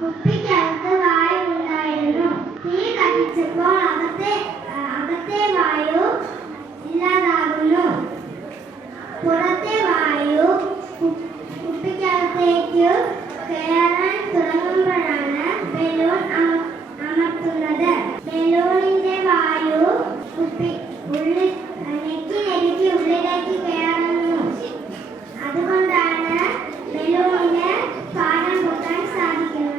കുപ്പിക്കകത്ത് വായുവുണ്ടായിരുന്നു. തീ കത്തിച്ചപ്പോൾ അകത്തെ വായു ഇല്ലാതാകുന്നു. പുറത്തെ വായു കുപ്പിക്കകത്തേക്ക് കയറാൻ തുടങ്ങുമ്പോഴാണ് ബലൂൺ അമർത്തുന്നത്. ബലൂണിന്റെ വായു നെക്കി ഉള്ളിലേക്ക് കയറുന്നു. അതുകൊണ്ടാണ് ബലൂണിന് പാടം പൊക്കാൻ സാധിക്കുന്നത്.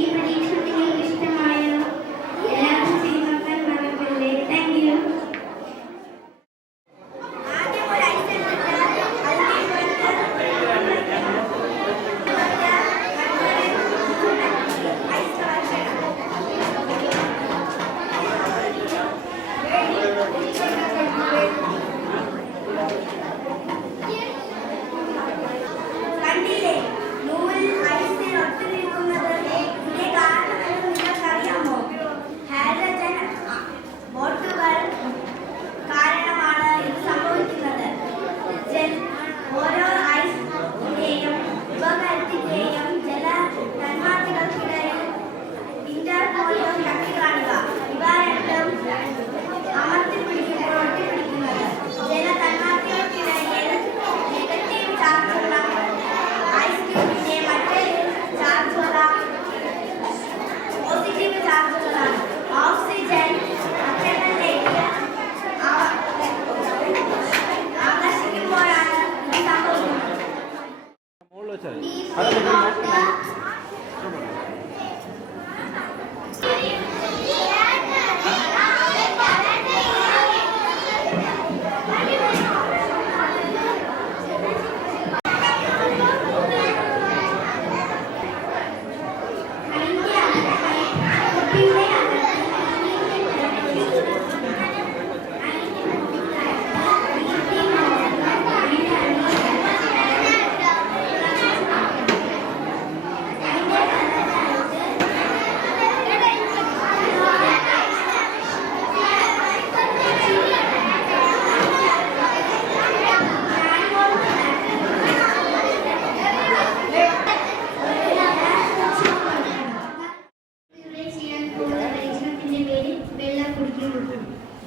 ഈ പരീക്ഷ നിങ്ങൾക്ക് ഇഷ്ടമായോ? എല്ലാവരും ചെയ്ത് നോക്കാൻ മറക്കല്ലേ. Thank you.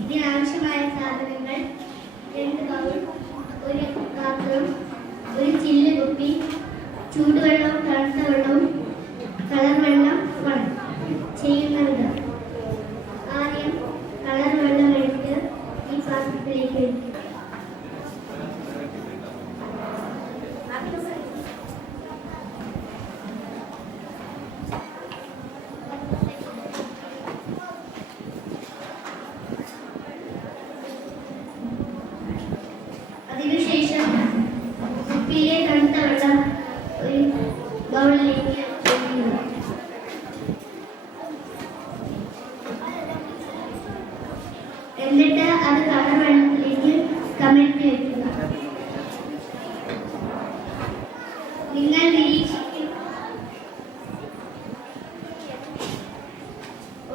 ഇതിനാവശ്യമായ സാധനങ്ങൾ 2 ബൗൾ, 1 പാത്രം, 1 ചില്ല് കുപ്പി, ചൂടുവെള്ളവും തണുത്ത വെള്ളവും കളർ വെള്ളം വേണം. ചെയ്യുന്നത് ആദ്യം കളർ വെള്ളം എടുത്ത് ഈ പാത്രത്തിലേക്ക് ഒഴിക്കുക. അതിനുശേഷം കുപ്പിയിലെ തണുത്ത വെള്ളം ഒരു ബൗളിലേക്ക് ഒഴിക്കുക. എന്നിട്ട് അത് കളർ വെള്ളത്തിലേക്ക് കമഴ്ത്തി വെക്കുക. നിങ്ങൾ നിരീക്ഷിക്കും,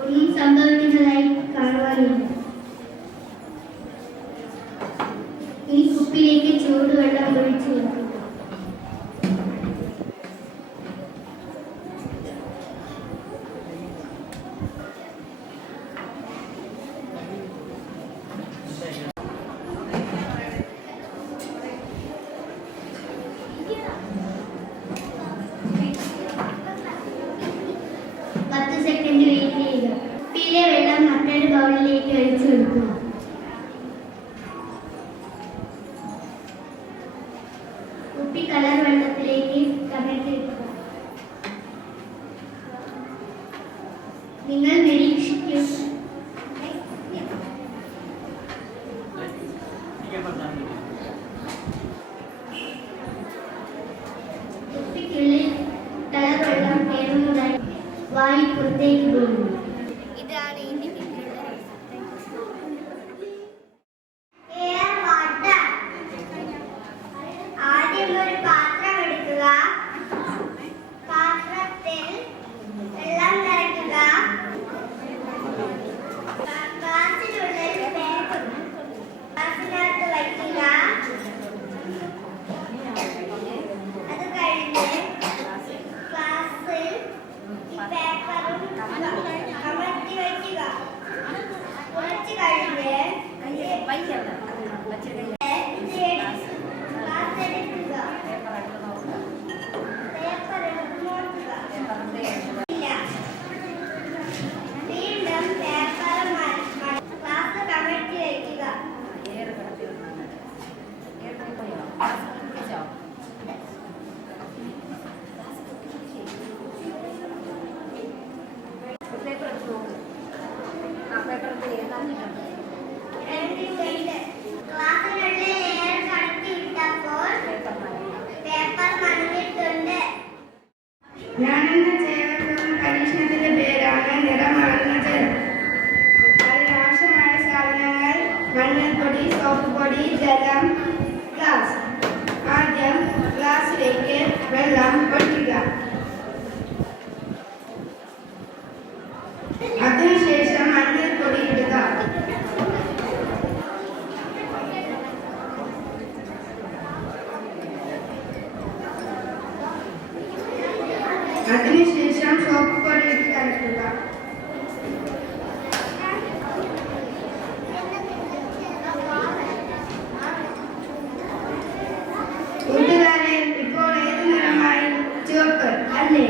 ഒന്നും സംഭവിക്കുന്നതായി കാണുവാനില്ല. ഈ കുപ്പിയിലേക്ക് ചൂടുവെള്ളം ഒഴിച്ചു വെക്കുക. സെക്കൻഡ് വെയിറ്റ് ചെയ്യുക. കുപ്പിയിലെ വെള്ളം മറ്റൊരു ബൗളിലേക്ക് ഒഴിച്ചു കൊടുക്കുക. കുപ്പി കളർ വെള്ളത്തിലേക്ക് കമഴ്ത്തി വെക്കുക. പുറത്തേക്ക് പോകുന്നു. ഇതാണ് ഇതിന്റെ പിന്നിലുള്ള ആദ്യം ഒരു പാത്രം എടുക്കുക. പാത്രത്തിൽ വെള്ളം നിറയ്ക്കുക. ഗ്ലാസിനുള്ളിൽ ഗ്ലാസിനകത്ത് വയ്ക്കുക. അത് കഴിഞ്ഞ് ഗ്ലാസിൽ ഈ പേപ്പറും കമഴ്ത്തി വയ്ക്കുക. കുറച്ച് കഴിഞ്ഞ് ഗ്ലാസ് എടുക്കുക. പേപ്പർ എടുത്ത് നോക്കുക. ഇല്ല. വീണ്ടും പേപ്പർ ഗ്ലാസ് കമഴ്ത്തി വയ്ക്കുക. ഗ്ലാസിനുള്ളിൽ എയർ കടത്തി വിട്ടപ്പോൾ പേപ്പർ മറിഞ്ഞിട്ടുണ്ട്. ഞാനെന്ന ചെയ്യപ്പെടുന്ന പരീക്ഷണത്തിന്റെ പേരാണ് നിറമാർന്ന ജലം. അതിനാവശ്യമായ സാധനങ്ങൾ മഞ്ഞൾപ്പൊടി, സോപ്പ് പൊടി, ജലം, ഗ്ലാസ്. ആദ്യം ഗ്ലാസ്സിലേക്ക് വെള്ളം ഒഴിക്കുക. അതിനുശേഷം മഞ്ഞൾപ്പൊടി ഇടുക. അതിനുശേഷം സോപ്പ് പൊടി ഇട്ട് കലക്കുക. കൂട്ടുകാരെ, ഇപ്പോൾ ഏത് നിറമായി? ചുവപ്പ് അല്ലേ?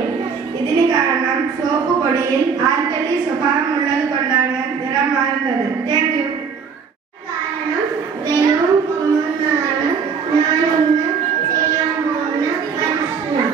ഇതിന് കാരണം സോപ്പ് പൊടിയിൽ ആൽക്കലി സ്വഭാവമുള്ളത് കൊണ്ടാണ് നിറം മാറുന്നത്. Thank you. കാരണം വെള്ളവും ഒന്നാണ് ഞാൻ ഇന്ന് ചെയ്യാൻ പോകുന്ന പരീക്ഷണം.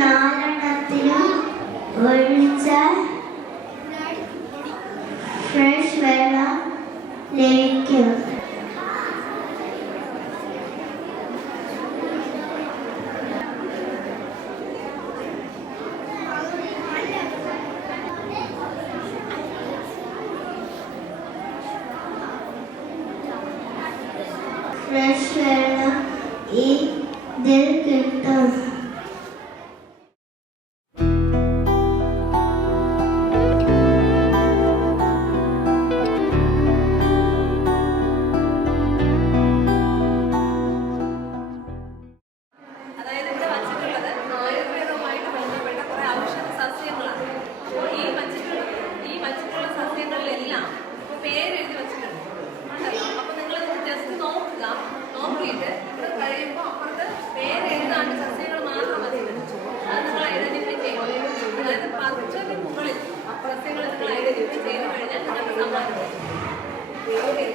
നാലെണ്ണത്തിലും ഒഴിച്ച ഫ്രഷ് വെള്ളം ലയിക്കും. ഫ്രഷ് വെള്ളം ഇതിൽ കിട്ടും. അതായത് ഇവിടെ വച്ചിട്ടുള്ളത് ആയുർവേദവുമായിട്ട് ബന്ധപ്പെട്ട കുറെ ഔഷധ സസ്യങ്ങളാണ്. ഈ വച്ചിട്ടുള്ള സസ്യങ്ങളിലെല്ലാം ഇപ്പോൾ പേരെഴുതി വെച്ചിട്ടുണ്ട് ഉണ്ടല്ലോ. അപ്പോൾ നിങ്ങൾ ജസ്റ്റ് നോക്കുക, നോക്കിയിട്ട് ഇത് കഴിയുമ്പോൾ അപ്പുറത്ത് പേരെഴുതാണ്ട് സസ്യങ്ങൾ മാത്രം വച്ചിട്ടുണ്ട്. അത് നിങ്ങൾ ഐഡന്റിഫൈ ചെയ്യണം. അതായത് പച്ചന് മുകളിൽ സസ്യങ്ങൾ നിങ്ങൾ ഐഡന്റിഫൈ ചെയ്ത് കഴിഞ്ഞാൽ നിങ്ങൾക്ക് സമ്മാനം ഓക്കെ.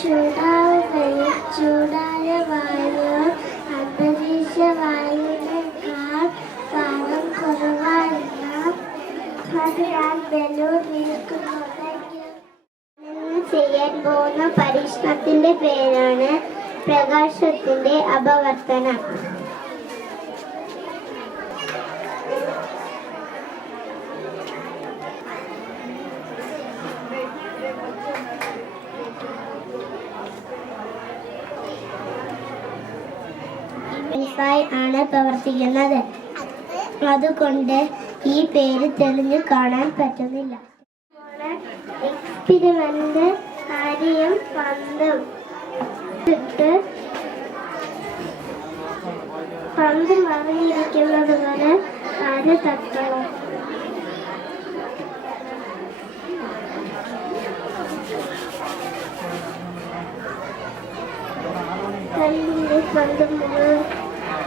ചൂടായ വായു അന്തരീക്ഷ വായുവിനേക്കാൾ ഭാരം കുറവാണ്. അതിനാൽ ബലൂൺ ചെയ്യാൻ പോകുന്ന പരീക്ഷണത്തിന്റെ പേരാണ് പ്രകാശത്തിന്റെ അപവർത്തനം. ആണ് പ്രവർത്തിക്കുന്നത്. അതുകൊണ്ട് ഈ പേര് തെളിഞ്ഞു കാണാൻ പറ്റുന്നില്ല. എക്സ്പെരിമെന്റ് അരിയും പന്തും ഇട്ട് പന്ത് മറിഞ്ഞിരിക്കുന്നത് വരെ അരി തട്ടണം. കല്ലിന്റെ പന്ത്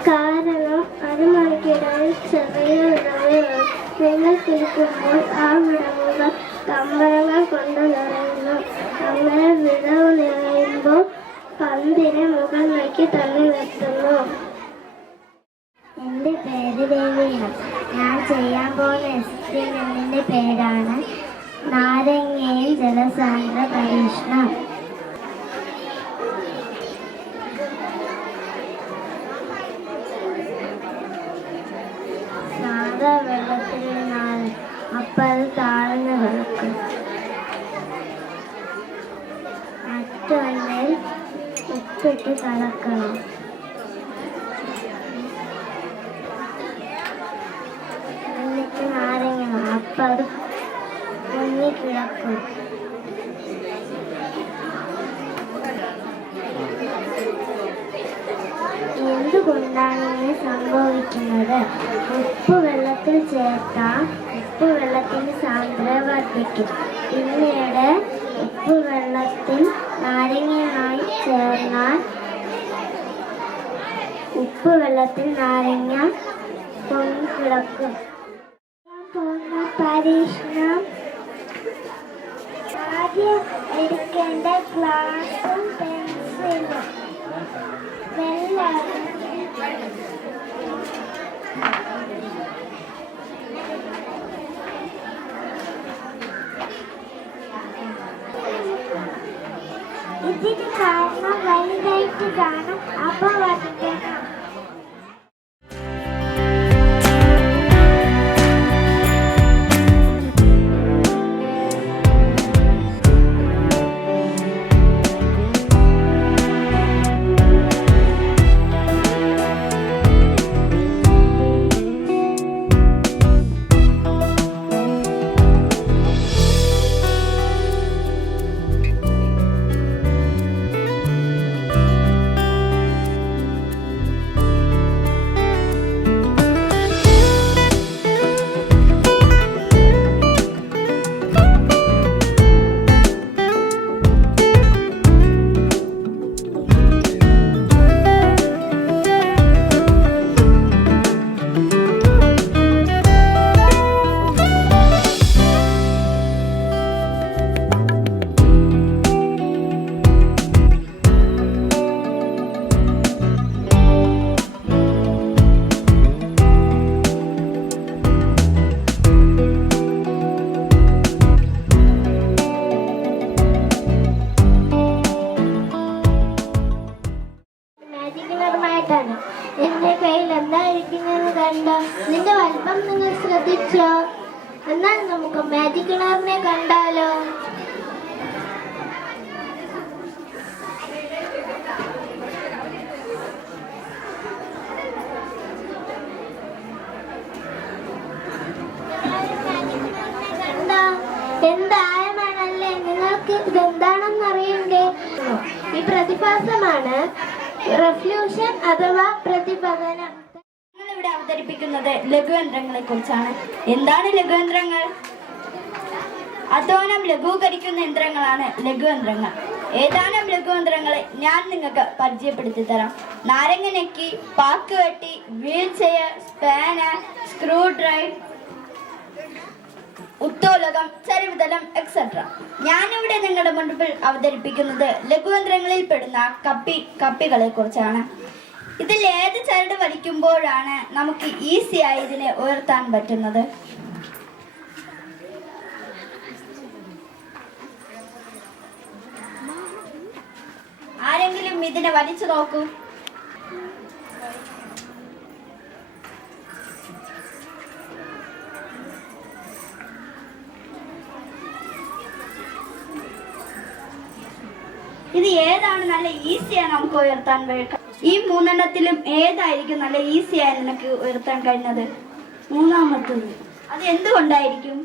കാരണം അരമണിക്കൂറായി ചെറിയ വിടവുകളാണ്. നിങ്ങൾ കുളിക്കുമ്പോൾ ആ വിടവുകൾ കമ്പളങ്ങൾ കൊണ്ട് നിറയുന്നു. അങ്ങനെ വിടവ് നിറയുമ്പോൾ പന്തിനെ മുകളിലേക്ക് തള്ളി നിർത്തുന്നു. എൻ്റെ പേര് ദേവിയാണ്. ഞാൻ ചെയ്യാൻ പോകുന്ന എക്സ്പെരിമെന്റിന്റെ പേരാണ് നാരങ്ങയിൽ ജലസാന്ദ്ര പരീക്ഷണം. വെള്ളത്തിൽ അപ്പം അത് താഴ്ന്ന് കിടക്കും. മറ്റൊന്നിൽ ഉപ്പിട്ട് കലക്കണം. എന്നിട്ട് നാരങ്ങ അപ്പം അത് പൊങ്ങിക്കിടക്കും. എന്തുകൊണ്ടാണ് ഇങ്ങനെ സംഭവിക്കുന്നത്? ഉപ്പ് വെള്ളത്തിൽ ചേർത്താൽ ഉപ്പ് വെള്ളത്തിന്റെ സാന്ദ്രത വർദ്ധിക്കും. പിന്നീട് ഉപ്പ് വെള്ളത്തിൽ നാരങ്ങയുമായി ചേർന്നാൽ ഉപ്പ് വെള്ളത്തിൽ നാരങ്ങ പൊങ്ങിക്കിടക്കും. പരീക്ഷണം ആദ്യം എടുക്കേണ്ട ഗ്ലാസും പെൻസിലും വെള്ളം ഇതിന് കാരണം വലുതായിട്ട് കാണും. അപവർത്തനം. എന്റെ കയ്യിൽ എന്തായിരിക്കുന്നത് കണ്ടോ? നിന്റെ വലിപ്പം നിങ്ങൾ ശ്രദ്ധിച്ചോ? എന്നാൽ നമുക്ക് മാജിക് കിണറിനെ കണ്ടാലോ? എന്തായമാണല്ലേ? നിങ്ങൾക്ക് ഇതെന്താണെന്ന് അറിയണ്ടേ? ഈ പ്രതിഭാസമാണ് റിഫ്ലൂഷൻ അഥവാ പ്രതിപതനം. ഇവിടെ അവതരിപ്പിക്കുന്നത് ലഘുയന്ത്രങ്ങളെ കുറിച്ചാണ്. എന്താണ് ലഘുയന്ത്രങ്ങൾ? അധ്വാനം ലഘൂകരിക്കുന്ന യന്ത്രങ്ങളാണ് ലഘുയന്ത്രങ്ങൾ. ഏതാനും ലഘുയന്ത്രങ്ങളെ ഞാൻ നിങ്ങൾക്ക് പരിചയപ്പെടുത്തി തരാം. നാരങ്ങനക്കി, പാക്ക് വെട്ടി, wheel chair, spanner, screwdriver, ഉത്തോലകം, ചരിവുതലം എക്സെട്ര. ഞാനിവിടെ നിങ്ങളുടെ മുൻപിൽ അവതരിപ്പിക്കുന്നത് ലഘുയന്ത്രങ്ങളിൽ പെടുന്ന കപ്പികളെ കുറിച്ചാണ്. ഇതിൽ ഏത് ചരട് വലിക്കുമ്പോഴാണ് നമുക്ക് ഈസിയായി ഇതിനെ ഉയർത്താൻ പറ്റുന്നത്? ആരെങ്കിലും ഇതിനെ വലിച്ചു നോക്കൂ. ഇത് ഏതാണ് നല്ല ഈസിയായി നമുക്ക് ഉയർത്താൻ കഴിയുക? ഈ മൂന്നെണ്ണത്തിലും ഏതായിരിക്കും നല്ല ഈസിയായി നിനക്ക് ഉയർത്താൻ കഴിഞ്ഞത്? മൂന്നാമത്തത്. അത് എന്തുകൊണ്ടായിരിക്കും?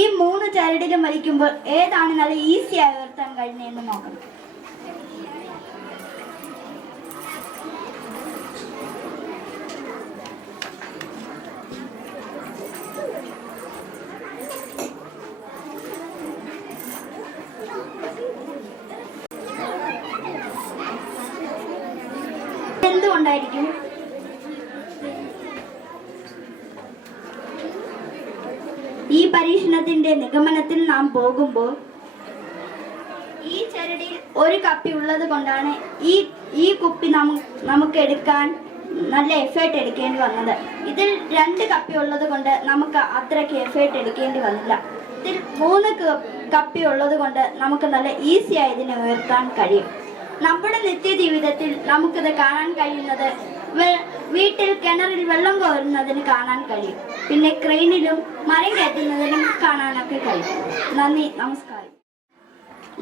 ഈ മൂന്ന് ചരടിലും വലിക്കുമ്പോൾ ഏതാണ് നല്ല ഈസിയായി ഉയർത്താൻ കഴിഞ്ഞതെന്ന് നോക്കണം. എന്തുകൊണ്ടായിരിക്കും? ഈ പരീക്ഷണത്തിന്റെ നിഗമനത്തിൽ നാം പോകുമ്പോൾ ഈ ചരടിൽ ഒരു കപ്പി ഉള്ളത് കൊണ്ടാണ് ഈ കുപ്പി നമുക്ക് എടുക്കാൻ നല്ല എഫേർട്ട് എടുക്കേണ്ടി വന്നത്. ഇതിൽ 2 കപ്പി ഉള്ളത് കൊണ്ട് നമുക്ക് അത്രയ്ക്ക് എഫേർട്ട് എടുക്കേണ്ടി വന്നില്ല. ഇതിൽ 3 കപ്പി ഉള്ളത് കൊണ്ട് നമുക്ക് നല്ല ഈസിയായി ഇതിനെ ഉയർത്താൻ കഴിയും. നമ്മുടെ നിത്യജീവിതത്തിൽ നമുക്കിത് കാണാൻ കഴിയുന്നത് വീട്ടിൽ കിണറിൽ വെള്ളം കോരുന്നതിന് കാണാൻ കഴിയും. പിന്നെ ക്രെയിനിലും മരം കയറ്റുന്നതിനും കാണാനൊക്കെ കഴിയും. നന്ദി, നമസ്കാരം.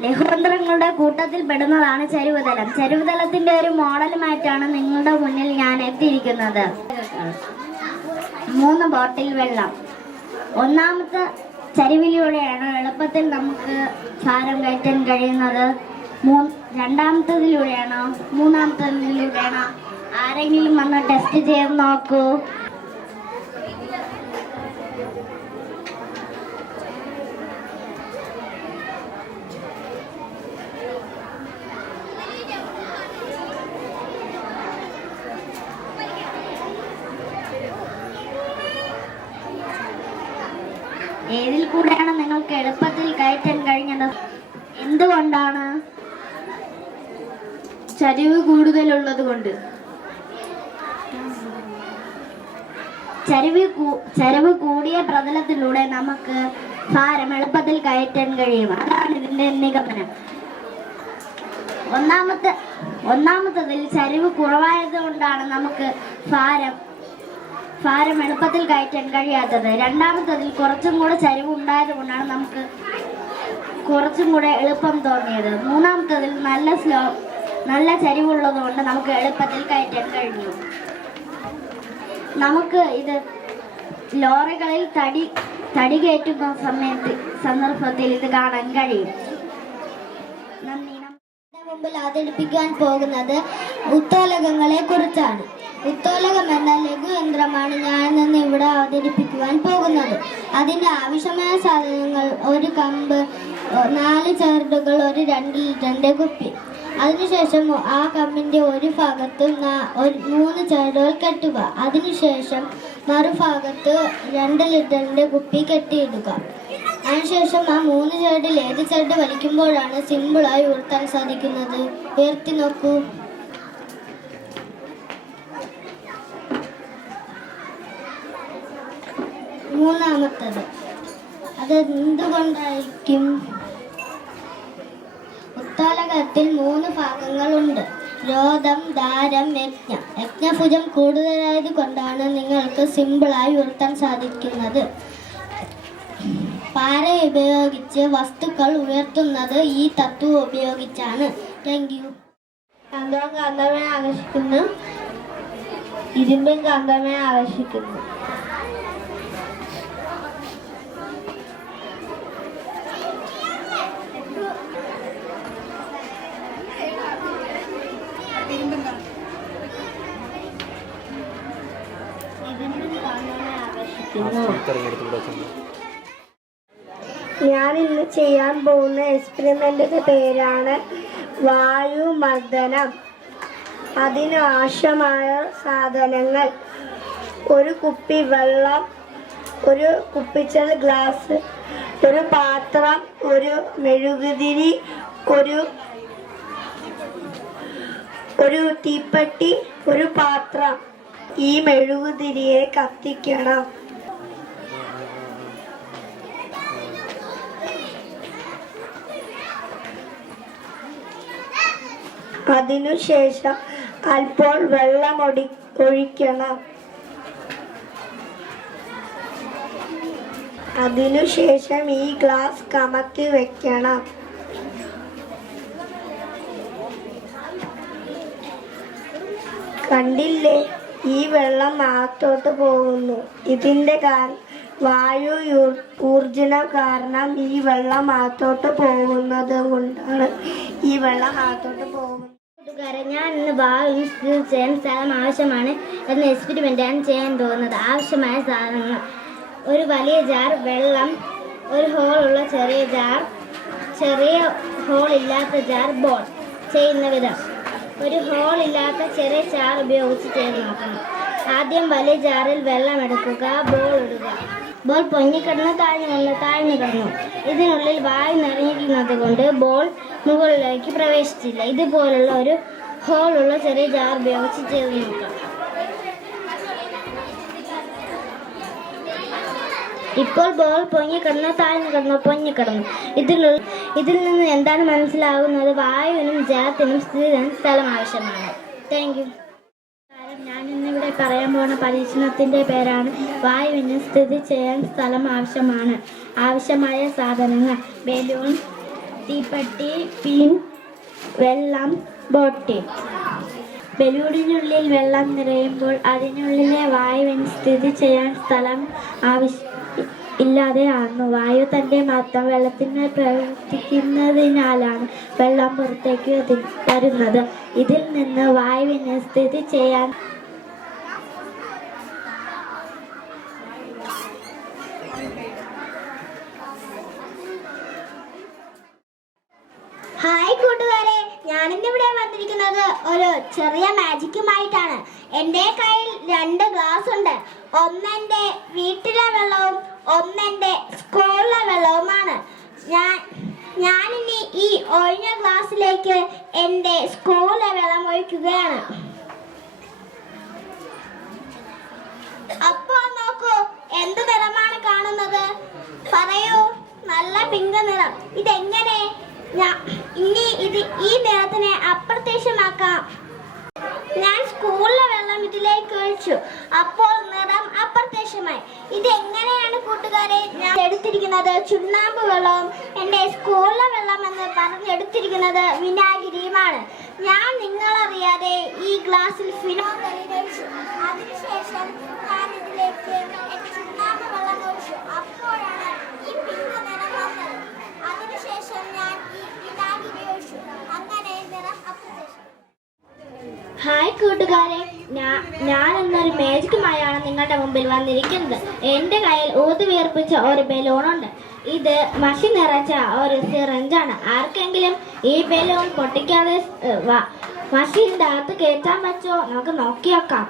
ലഘുയന്ത്രങ്ങളുടെ കൂട്ടത്തിൽ പെടുന്നതാണ് ചരിവുതലം. ചരിവുതലത്തിന്റെ ഒരു മോഡലുമായിട്ടാണ് നിങ്ങളുടെ മുന്നിൽ ഞാൻ എത്തിയിരിക്കുന്നത്. 3 ബോട്ടിൽ വെള്ളം. ഒന്നാമത്തെ ചരിവിലൂടെയാണ് എളുപ്പത്തിൽ നമുക്ക് ഭാരം കയറ്റാൻ കഴിയുന്നത്. രണ്ടാമത്തതിലൂടെയാണോ മൂന്നാമത്തതിലൂടെയാണോ? ആരെങ്കിലും വന്ന് ടെസ്റ്റ് ചെയ്ത് നോക്കൂ. ഏതിൽ കൂടെയാണ് നിങ്ങൾക്ക് എളുപ്പത്തിൽ കയറ്റാൻ കഴിഞ്ഞത്? എന്തുകൊണ്ടാണ്? ചരിവ് കൂടുതലുള്ളത് കൊണ്ട്. ചരിവ് കൂടിയ പ്രതലത്തിലൂടെ നമുക്ക് ഭാരം എളുപ്പത്തിൽ കയറ്റാൻ കഴിയും. അതാണ് ഇതിന്റെ നിഗമനം. ഒന്നാമത്തതിൽ ചരിവ് കുറവായത് കൊണ്ടാണ് നമുക്ക് ഭാരം എളുപ്പത്തിൽ കയറ്റാൻ കഴിയാത്തത്. രണ്ടാമത്തതിൽ കുറച്ചും കൂടെ ചരിവ് ഉണ്ടായത് കൊണ്ടാണ് നമുക്ക് കുറച്ചും കൂടെ എളുപ്പം തോന്നിയത്. മൂന്നാമത്തതിൽ നല്ല ചരിവുള്ളത് കൊണ്ട് നമുക്ക് എളുപ്പത്തിൽ കയറ്റാൻ കഴിഞ്ഞു. നമുക്ക് ഇത് ലോറികളിൽ തടി കയറ്റുന്ന സന്ദർഭത്തിൽ ഇത് കാണാൻ കഴിയും. നന്ദി. മുമ്പിൽ അവതരിപ്പിക്കാൻ പോകുന്നത് ഉത്തോലകങ്ങളെ കുറിച്ചാണ്. ഉത്തോലകം എന്ന ലഘുയന്ത്രമാണ് ഞാൻ നിന്ന് ഇവിടെ അവതരിപ്പിക്കുവാൻ പോകുന്നത്. അതിന് ആവശ്യമായ സാധനങ്ങൾ: ഒരു കമ്പ്, 4 ചരടുകൾ, ഒരു 2 ലിറ്ററിന്റെ കുപ്പി. അതിനുശേഷം ആ കമ്പിന്റെ ഒരു ഭാഗത്ത് 3 ചരടുകൾ കെട്ടുക. അതിനുശേഷം മറുഭാഗത്ത് 2 ലിറ്ററിന്റെ കുപ്പി കെട്ടിയിടുക. അതിനുശേഷം ആ 3 ചരടിൽ ഏത് ചരട് വലിക്കുമ്പോഴാണ് സിമ്പിളായി ഉയർത്താൻ സാധിക്കുന്നത്? ഉയർത്തി നോക്കൂ. മൂന്നാമത്തത്. അത് എന്തുകൊണ്ടായിരിക്കും? ഉത്തോലകത്തിൽ 3 ഭാഗങ്ങളുണ്ട്: രോധം, ധാരം, യജ്ഞം. യജ്ഞഭുജം കൂടുതലായത് കൊണ്ടാണ് നിങ്ങൾക്ക് സിമ്പിളായി ഉയർത്താൻ സാധിക്കുന്നത്. പാര ഉപയോഗിച്ച് വസ്തുക്കൾ ഉയർത്തുന്നത് ഈ തത്വം ഉപയോഗിച്ചാണ്. Thank you. കാന്തവും കാന്തമേ ആകർഷിക്കുന്നു, ഇരുമ്പും കാന്തമേ ആകർഷിക്കുന്നു. ഞാൻ ഇന്ന് ചെയ്യാൻ പോകുന്ന എക്സ്പെരിമെന്റിന്റെ പേരാണ് വായുമർദ്ദനം. അതിനാവശ്യമായ സാധനങ്ങൾ: ഒരു കുപ്പി വെള്ളം, ഒരു കുപ്പിച്ചൽ ഗ്ലാസ്, ഒരു പാത്രം, ഒരു മെഴുകുതിരി, ഒരു തീപ്പെട്ടി, ഒരു പാത്രം. ഈ മെഴുകുതിരിയെ കത്തിക്കണം. അതിനുശേഷം അല്പം വെള്ളം ഒഴിക്കണം. അതിനുശേഷം ഈ ഗ്ലാസ് കമത്തി വെക്കണം. കണ്ടില്ലേ, ഈ വെള്ളം അകത്തോട്ട് പോകുന്നു. ഇതിന്റെ വായു ഊർജനം കാരണം ഈ വെള്ളം അകത്തോട്ട് പോകുന്നത് കൊണ്ടാണ് ഈ വെള്ളം അകത്തോട്ട് പോകുന്നത്. കൂട്ടുകാരെ, ഞാൻ ഇന്ന് വായുവിന് സ്ഥിതി ചെയ്യാൻ സ്ഥലം ആവശ്യമാണ് എന്ന എക്സ്പെരിമെൻ്റാണ് ചെയ്യാൻ പോകുന്നത്. ആവശ്യമായ സാധനങ്ങൾ: ഒരു വലിയ ജാർ വെള്ളം, ഒരു ഹോളുള്ള ചെറിയ ജാർ, ചെറിയ ഹോളില്ലാത്ത ജാർ. ബോൾ ചെയ്യുന്ന വിധം: ഒരു ഹോളില്ലാത്ത ചെറിയ ജാർ ഉപയോഗിച്ച് ചെയ്ത് നോക്കണം. ആദ്യം വലിയ ജാറിൽ വെള്ളം എടുക്കുക, ബോൾ ഇടുക. ബോൾ പൊങ്ങിക്കിടന്ന് താഴ്ന്നു കിടന്നു. ഇതിനുള്ളിൽ വായു നിറഞ്ഞിരിക്കുന്നത് കൊണ്ട് ബോൾ മുകളിലേക്ക് പ്രവേശിച്ചില്ല. ഇതുപോലുള്ള ഒരു ഹോളുള്ള ചെറിയ ജാർ ഉപയോഗിച്ച് ചെയ്ത് നോക്കാം. ഇപ്പോൾ ബോൾ പൊങ്ങിക്കിടന്നു പൊങ്ങിക്കിടന്നു. ഇതിൽ നിന്ന് എന്താണ് മനസ്സിലാകുന്നത്? വായുവിനും ജലത്തിനും സ്ഥിതി ചെയ്യാൻ സ്ഥലം ആവശ്യമാണ്. Thank you. ഞാൻ ഇന്നിവിടെ പറയാൻ പോകുന്ന പരീക്ഷണത്തിൻ്റെ പേരാണ് വായുവിന് സ്ഥിതി ചെയ്യാൻ സ്ഥലം ആവശ്യമാണ്. ആവശ്യമായ സാധനങ്ങൾ: ബലൂൺ, തീപ്പെട്ടി, പിൻ, വെള്ളം, ബോട്ടിൽ. ബലൂണിനുള്ളിൽ വെള്ളം നിറയുമ്പോൾ അതിനുള്ളിലെ വായുവിന് സ്ഥിതി ചെയ്യാൻ സ്ഥലം ഇല്ലാതെ ആകുന്നു. വായു തൻ്റെ മർദ്ദം വെള്ളത്തിന് പ്രവർത്തിക്കുന്നതിനാലാണ് വെള്ളം പുറത്തേക്ക് വരുന്നത്. ഇതിൽ നിന്ന് വായുവിന് സ്ഥിതി ചെയ്യാൻ ഹായ് കൂട്ടുകാരെ, ഞാനിന്നിവിടെ വന്നിരിക്കുന്നത് ഒരു ചെറിയ മാജിക്കുമായിട്ടാണ്. എൻ്റെ കയ്യിൽ 2 ഗ്ലാസ് ഉണ്ട്. ഒന്നെൻ്റെ വീട്ടിലെ വെള്ളവും ഒന്നെൻ്റെ സ്കൂളിലെ വെള്ളവുമാണ്. ഞാനിനി ഈ ഒഴിഞ്ഞ ഗ്ലാസ്സിലേക്ക് എൻ്റെ സ്കൂളിലെ വെള്ളം ഒഴിക്കുകയാണ്. അപ്പോൾ നോക്കൂ, എന്ത് നിറമാണ് കാണുന്നത്? പറയൂ. നല്ല പിങ്ക് നിറം. ഇതെങ്ങനെ? ഇനി ഈ നിറത്തിനെ അപ്രത്യക്ഷമാക്കാം. ഞാൻ സ്കൂളിലെ വെള്ളം ഇതിലേക്ക് ഒഴിച്ചു. അപ്പോൾ നിറം അപ്രത്യക്ഷമായി. ഇതെങ്ങനെയാണ് കൂട്ടുകാരെ? ഞാൻ എടുത്തിരിക്കുന്നത് ചുണ്ണാമ്പ് വെള്ളവും എൻ്റെ സ്കൂളിലെ വെള്ളം എന്ന് പറഞ്ഞെടുത്തിരിക്കുന്നത് വിനാഗിരിയുമാണ്. ഞാൻ നിങ്ങളറിയാതെ ഈ ഗ്ലാസ്സിൽ ഫിനോൽ ഒഴിച്ചു. അതിനുശേഷം ഞാൻ ഇതിലേക്ക് ചുണ്ണാമ്പ് വെള്ളം ഒഴിച്ചു. അപ്പോഴാണ് ഈ പിങ്ക് നിറം വന്നത്. അതിനുശേഷം ഞാൻ ഈ വിനാഗിരി ഒഴിച്ചു. അങ്ങനെ നിറം അപ്രത്യക്ഷമായി. ഹായ് കൂട്ടുകാരെ, ഞാൻ എന്നൊരു മാജിക്കുമായാണ് നിങ്ങളുടെ മുമ്പിൽ വന്നിരിക്കുന്നത്. എൻ്റെ കയ്യിൽ ഊതി വീർപ്പിച്ച ഒരു ബലൂണുണ്ട്. ഇത് മഷി നിറച്ച ഒരു സിറിഞ്ചാണ്. ആർക്കെങ്കിലും ഈ ബലൂൺ പൊട്ടിക്കാതെ മഷീൻ്റെ അകത്ത് കയറ്റാൻ പറ്റുമോ? നമുക്ക് നോക്കി നോക്കാം.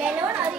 ബലൂൺ ഒരു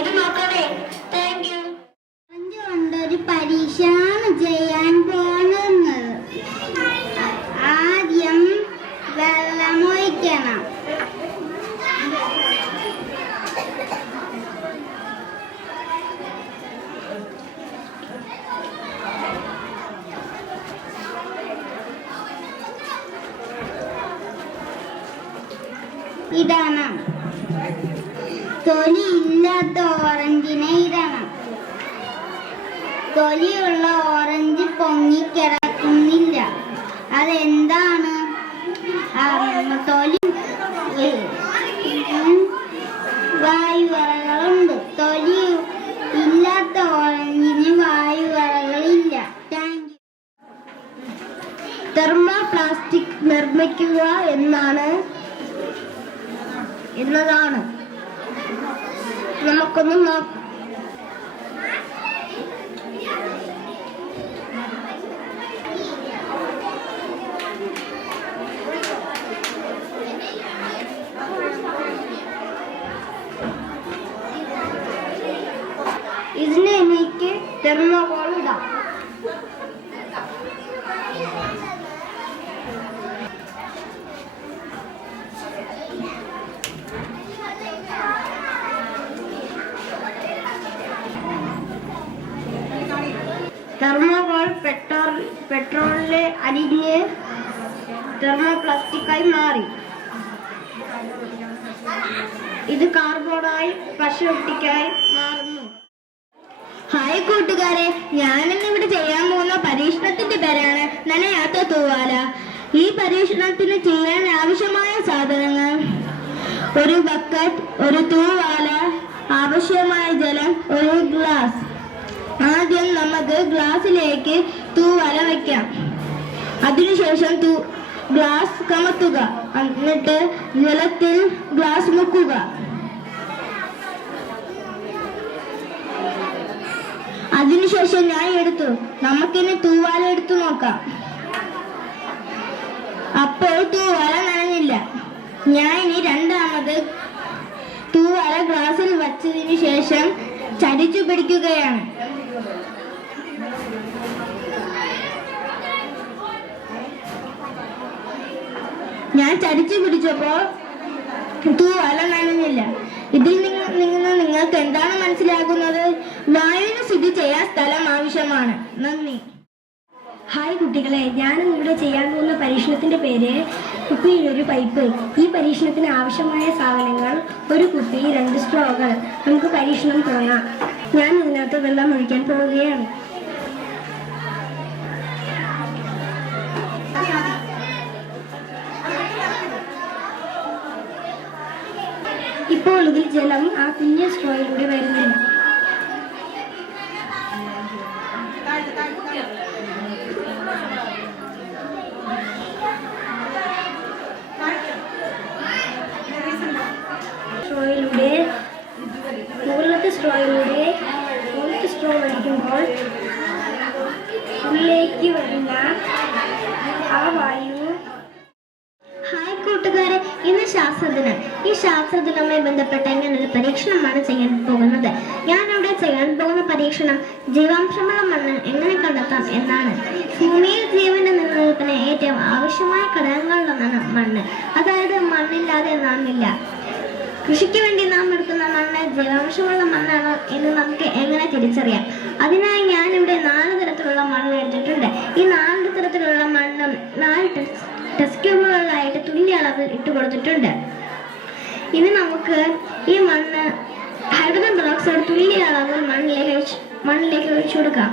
ഇത് നോക്കണേ. Thank you. കൊണ്ടൊരു പരീക്ഷയാണ് ചെയ്യാൻ പോകുന്നത്. ആദ്യം വെള്ളമൊഴിക്കണം. ഇടണം. തൊലി ഇല്ലാത്ത ഓറഞ്ചിനെ ഇടണം. തൊലിയുള്ള ഓറഞ്ച് പൊങ്ങിക്കിടക്കുന്നില്ല. അതെന്താണ്? തൊലി വായുവറകളുണ്ട്. തൊലി ഇല്ലാത്ത ഓറഞ്ചിന് വായുവറകളില്ല. Thank you. തെർമോപ്ലാസ്റ്റിക് നിർമ്മിക്കുക എന്നതാണ് നമുക്കൊന്ന് നോക്കാം. ഇതിന് എനിക്ക് തെർമോകോൾ ഇടാം. തെർമോകോൾ പെട്രോളിലെ അലിഞ്ഞ് തെർമോപ്ലാസ്റ്റിക്കായി മാറി. ഇത് കാർബോണായി പശയൊട്ടിക്കായി മാറുന്നു. ഹായ് കൂട്ടുകാരെ, ഞാനിന്നിവിടെ ചെയ്യാൻ പോകുന്ന പരീക്ഷണത്തിന്റെ പേരാണ് നനയാത്ത തൂവാല. ഈ പരീക്ഷണത്തിന് ചെയ്യാൻ ആവശ്യമായ സാധനങ്ങൾ: ഒരു ബക്കറ്റ്, ഒരു തൂവാല, ആവശ്യമായ ജലം, ഒരു ഗ്ലാസ്. ആദ്യം നമുക്ക് ഗ്ലാസ്സിലേക്ക് തൂവാല വയ്ക്കാം. അതിനുശേഷം ഗ്ലാസ് കമത്തുക. എന്നിട്ട് ജലത്തിൽ ഗ്ലാസ് മുക്കുക. അതിനുശേഷം ഞാൻ എടുത്തു. നമുക്കിനി തൂവാല എടുത്തു നോക്കാം. അപ്പോൾ തൂവാല നനഞ്ഞില്ല. ഞാൻ ഇനി രണ്ടാമത് തൂവാല ഗ്ലാസ്സിൽ വച്ചതിനു ശേഷം ചരിച്ചു പിടിക്കുകയാണ്. ഞാൻ ചരിച്ചു പിടിച്ചപ്പോൾ തൂവാല നനഞ്ഞില്ല. ഇതിൽ നിന്ന് നിങ്ങൾക്ക് എന്താണ് മനസ്സിലാകുന്നത്? വായുവിന് സ്ഥിതി ചെയ്യാൻ സ്ഥലം ആവശ്യമാണ്. നന്ദി. ഹായ് കുട്ടികളെ, ഞാനിവിടെ ചെയ്യാൻ പോകുന്ന പരീക്ഷണത്തിന്റെ പേര് കുപ്പിയിലൊരു പൈപ്പ്. ഈ പരീക്ഷണത്തിന് ആവശ്യമായ സാധനങ്ങൾ: ഒരു കുപ്പി, 2 സ്ട്രോകൾ. നമുക്ക് പരീക്ഷണം തുടങ്ങാം. ഞാൻ ഇതിനകത്ത് വെള്ളം ഒഴിക്കാൻ പോവുകയാണ്. ഇപ്പോൾ ഇതിൽ ജലം ആ കുഞ്ഞ സ്ട്രോയിലൂടെ വരുന്നില്ല. മുകളിലത്തെ സ്ട്രോയിലൂടെ സ്ട്രോ വലിക്കുമ്പോൾ ഉള്ളിലേക്ക് വരുന്ന ആ വായു. ഹായ് കൂട്ടുകാരെ, ഇന്ന് ശാസ്ത്രദിനം. ഈ ശാസ്ത്രദിനവുമായി ബന്ധപ്പെട്ട ഇങ്ങനൊരു പരീക്ഷണമാണ് ചെയ്യാൻ പോകുന്നത്. ഞാനിവിടെ ചെയ്യാൻ പോകുന്ന പരീക്ഷണം ജീവാംശമുള്ള മണ്ണ് എങ്ങനെ കണ്ടെത്താം എന്നാണ്. ഭൂമിയിൽ ജീവന്റെ നിലനിൽപ്പിന് ഏറ്റവും ആവശ്യമായ ഘടകങ്ങളിലൊന്നാണ് മണ്ണ്. അതായത് മണ്ണില്ലാതെ നാമില്ല. കൃഷിക്ക് വേണ്ടി നാം എടുക്കുന്ന മണ്ണ് ജീവാംശമുള്ള മണ്ണാണോ എന്ന് നമുക്ക് എങ്ങനെ തിരിച്ചറിയാം? അതിനായി ഞാനിവിടെ 4 തരത്തിലുള്ള മണ്ണ് എടുത്തിട്ടുണ്ട്. ഈ 4 തരത്തിലുള്ള മണ്ണും 4 ടെസ്റ്റ് ട്യൂബുകളിലായിട്ട് തുല്യ അളവിൽ ഇട്ട് കൊടുത്തിട്ടുണ്ട്. ഇനി നമുക്ക് ഈ മണ്ണ് ഹൈഡ്രജൻ പെറോക്സൈഡ് തുല്യ അളവിൽ മണ്ണിലേക്ക് ഒഴിച്ചു കൊടുക്കാം.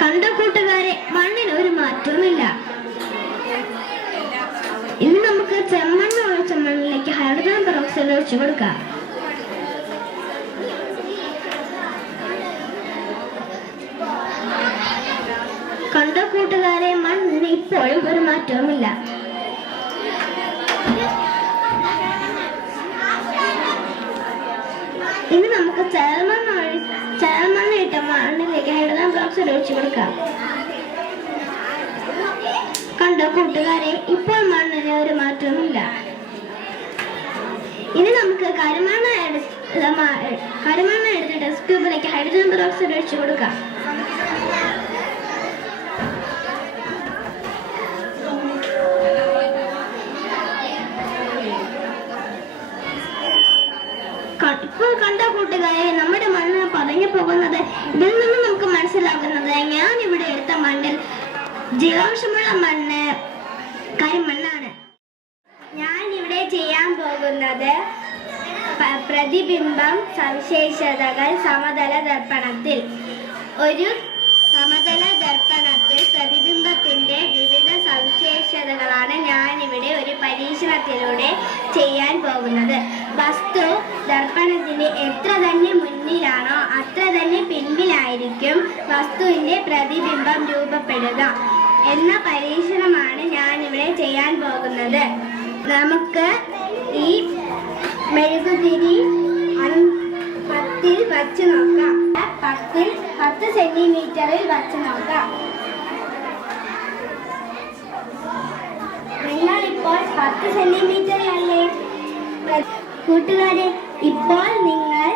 കണ്ട കൂട്ടുകാരെ, മണ്ണിന് ഒരു മാറ്റവുമില്ല. ഇനി നമുക്ക് ചെമ്മണ്ണ് ഒഴിച്ച മണ്ണിലേക്ക് ഹൈഡ്രജൻ പെറോക്സൈഡ് ഒഴിച്ചു കൊടുക്കാം. കണ്ട കൂട്ടുകാരെ, മണ്ണിന് ഇപ്പോഴും ഒരു മാറ്റവുമില്ല. ഇനി നമുക്ക് ചേർമണ്ണ് ഇട്ട മണ്ണിലേക്ക് ഹൈഡ്രജൻ പെറോക്സൈഡ് ഒഴിച്ചു കൊടുക്കാം. കണ്ടോ കൂട്ടുകാരെ, ഇപ്പോൾ മണ്ണിന് ഒരു മാറ്റവുമില്ല. ഇനി നമുക്ക് കരിമണ്ണ് എടുത്ത് ടെസ്റ്റ് ട്യൂബിലേക്ക് ഹൈഡ്രജൻ പെറോക്സൈഡ് ഒഴിച്ചു കൊടുക്കാം. ഇപ്പോൾ കണ്ട കൂട്ടുകാരെ, നമ്മുടെ മണ്ണ് പതഞ്ഞു പോകുന്നത് ഇതിൽ നിന്ന് നമുക്ക് മനസ്സിലാകുന്നത് ഞാൻ ഇവിടെ എടുത്ത മണ്ണിൽ ജലാംശമുള്ള മണ്ണ് കരിമണ്ണാണ്. ഞാൻ ഇവിടെ ചെയ്യാൻ പോകുന്നത് പ്രതിബിംബം സവിശേഷതകൾ സമതല ദർപ്പണത്തിൽ. ഒരു സമതല ദർപ്പണത്തിൽ പ്രതിബിംബത്തിന്റെ വിവിധ സവിശേഷതകളാണ് ഞാനിവിടെ ഒരു പരീക്ഷണത്തിലൂടെ ചെയ്യാൻ പോകുന്നത്. വസ്തു ദർപ്പണത്തിന് എത്ര തന്നെ മുന്നിലാണോ അത്ര തന്നെ പിൻപിലായിരിക്കും വസ്തുവിന്റെ പ്രതിബിംബം രൂപപ്പെടുക എന്ന പരീക്ഷണമാണ് ഞാനിവിടെ ചെയ്യാൻ പോകുന്നത്. നമുക്ക് ഈ മെഴുകുതിരി 10 വച്ച് നോക്കാം. 10 സെന്റിമീറ്ററിൽ വച്ച് നോക്കാം. നിങ്ങളിപ്പോൾ 10 സെന്റിമീറ്ററിലല്ലേ കൂട്ടുകാരെ? ഇപ്പോൾ നിങ്ങൾ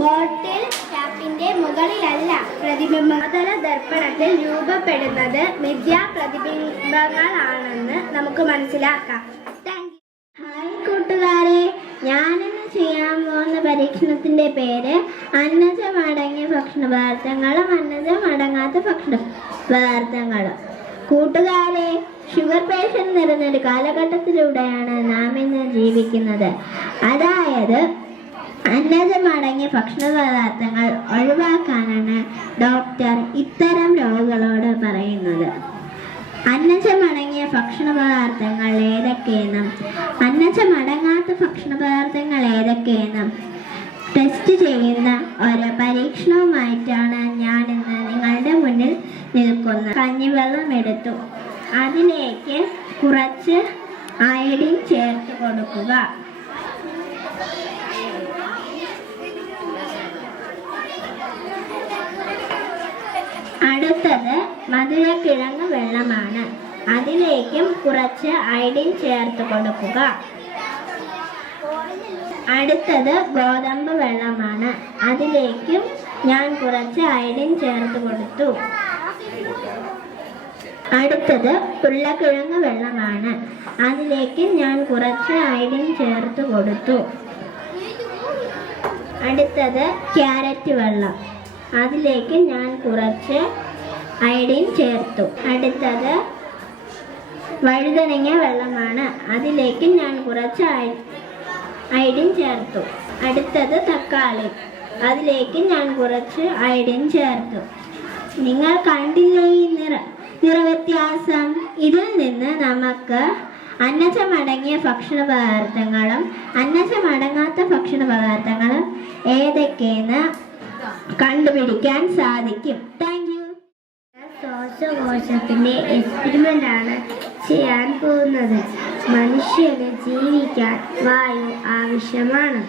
ബോട്ടിൽ ക്യാപ്പിന്റെ മുകളിലല്ല പ്രതിബിംബതല ദർപ്പണത്തിൽ രൂപപ്പെടുന്നത് മിഥ്യാ പ്രതിബിംബങ്ങളാണെന്ന് നമുക്ക് മനസ്സിലാക്കാം. ഹായ് കൂട്ടുകാരെ, ഞാനിന്ന് ചെയ്യാൻ പോകുന്ന പരീക്ഷണത്തിന്റെ പേര് അന്നജമടങ്ങിയ ഭക്ഷണ പദാർത്ഥങ്ങളും അന്നജമടങ്ങാത്ത ഭക്ഷണ പദാർത്ഥങ്ങളും. കൂട്ടുകാരെ, ഷുഗർ പേഷ്യന്റ് നിറഞ്ഞൊരു കാലഘട്ടത്തിലൂടെയാണ് നാം ഇന്ന് ജീവിക്കുന്നത്. അതായത് അന്നജമടങ്ങിയ ഭക്ഷണ പദാർത്ഥങ്ങൾ ഒഴിവാക്കാനാണ് ഡോക്ടർ ഇത്തരം രോഗികളോട് പറയുന്നത്. അന്നജമടങ്ങിയ ഭക്ഷണ പദാർത്ഥങ്ങൾ ഏതൊക്കെയെന്നും അന്നജമടങ്ങാത്ത ഭക്ഷണ പദാർത്ഥങ്ങൾ ഏതൊക്കെയെന്നും ടെസ്റ്റ് ചെയ്യുന്ന ഒരു പരീക്ഷണവുമായിട്ടാണ് ഞാനിന്ന് നിങ്ങളുടെ മുന്നിൽ നിൽക്കുന്നത്. കഞ്ഞിവെള്ളം എടുത്തു, അതിലേക്ക് കുറച്ച് അയഡിൻ ചേർത്ത് കൊടുക്കുക. അടുത്തത് മധുരക്കിഴങ്ങ് വെള്ളമാണ്, അതിലേക്കും കുറച്ച് അയഡിൻ ചേർത്ത് കൊടുക്കുക. അടുത്തത് ഗോതമ്പ് വെള്ളമാണ്, അതിലേക്കും ഞാൻ കുറച്ച് അയഡിൻ ചേർത്ത് കൊടുത്തു. അടുത്തത് ഉരുളക്കിഴങ്ങ് വെള്ളമാണ്, അതിലേക്ക് ഞാൻ കുറച്ച് അയഡിൻ ചേർത്ത് കൊടുത്തു. അടുത്തത് ക്യാരറ്റ് വെള്ളം, അതിലേക്ക് ഞാൻ കുറച്ച് അയഡിൻ ചേർത്തു. അടുത്തത് വഴുതനങ്ങ വെള്ളമാണ്, അതിലേക്ക് ഞാൻ കുറച്ച് അയഡിൻ ചേർത്തു. അടുത്തത് തക്കാളി, അതിലേക്ക് ഞാൻ കുറച്ച് അയഡിൻ ചേർത്തു. നിങ്ങൾ കണ്ടില്ലേ ഈ നിറവ്യത്യാസം? ഇതിൽ നിന്ന് നമുക്ക് അന്നജമടങ്ങിയ ഭക്ഷണ പദാർത്ഥങ്ങളും അന്നജമടങ്ങാത്ത ഭക്ഷണ പദാർത്ഥങ്ങളും ഏതൊക്കെയെന്ന് കണ്ടുപിടിക്കാൻ സാധിക്കും. Thank you. ശ്വാസകോശത്തിന്റെ എക്സ്പെരിമെന്റ് ആണ് ചെയ്യാൻ പോകുന്നത്. മനുഷ്യന് ജീവിക്കാൻ വായു ആവശ്യമാണ്.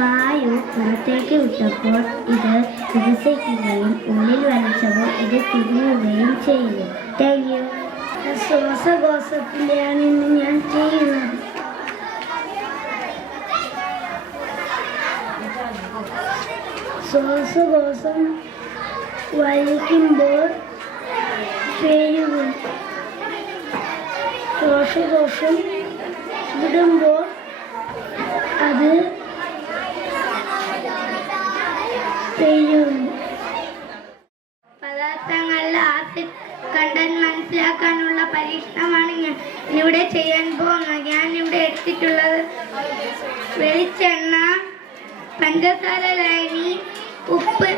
വായു പുറത്തേക്ക് വിട്ടപ്പോൾ ഇത് വികസിക്കുകയും ഉള്ളിൽ വലിച്ചപ്പോൾ ഇത് തിരിയുകയും ചെയ്യുന്നു. Thank you. ശ്വാസകോശത്തിൻ്റെയാണ് ഇന്ന് ഞാൻ ചെയ്യുന്നത്. ശ്വാസകോശം വലിക്കുമ്പോൾ പെരുകും, ശ്വാസകോശം വിടുമ്പോൾ അത് പെരുകും. പദാർത്ഥങ്ങളിലെ ആസിഡ് കണ്ടന്റ് മനസ്സിലാക്കാനുള്ള പരീക്ഷണമാണ് ഞാൻ ഇവിടെ ചെയ്യാൻ പോകുന്നത്. ഞാൻ ഇവിടെ എടുത്തിട്ടുള്ളത് വെളിച്ചെണ്ണ, പഞ്ചസാര ലായനി, ഉപ്പ്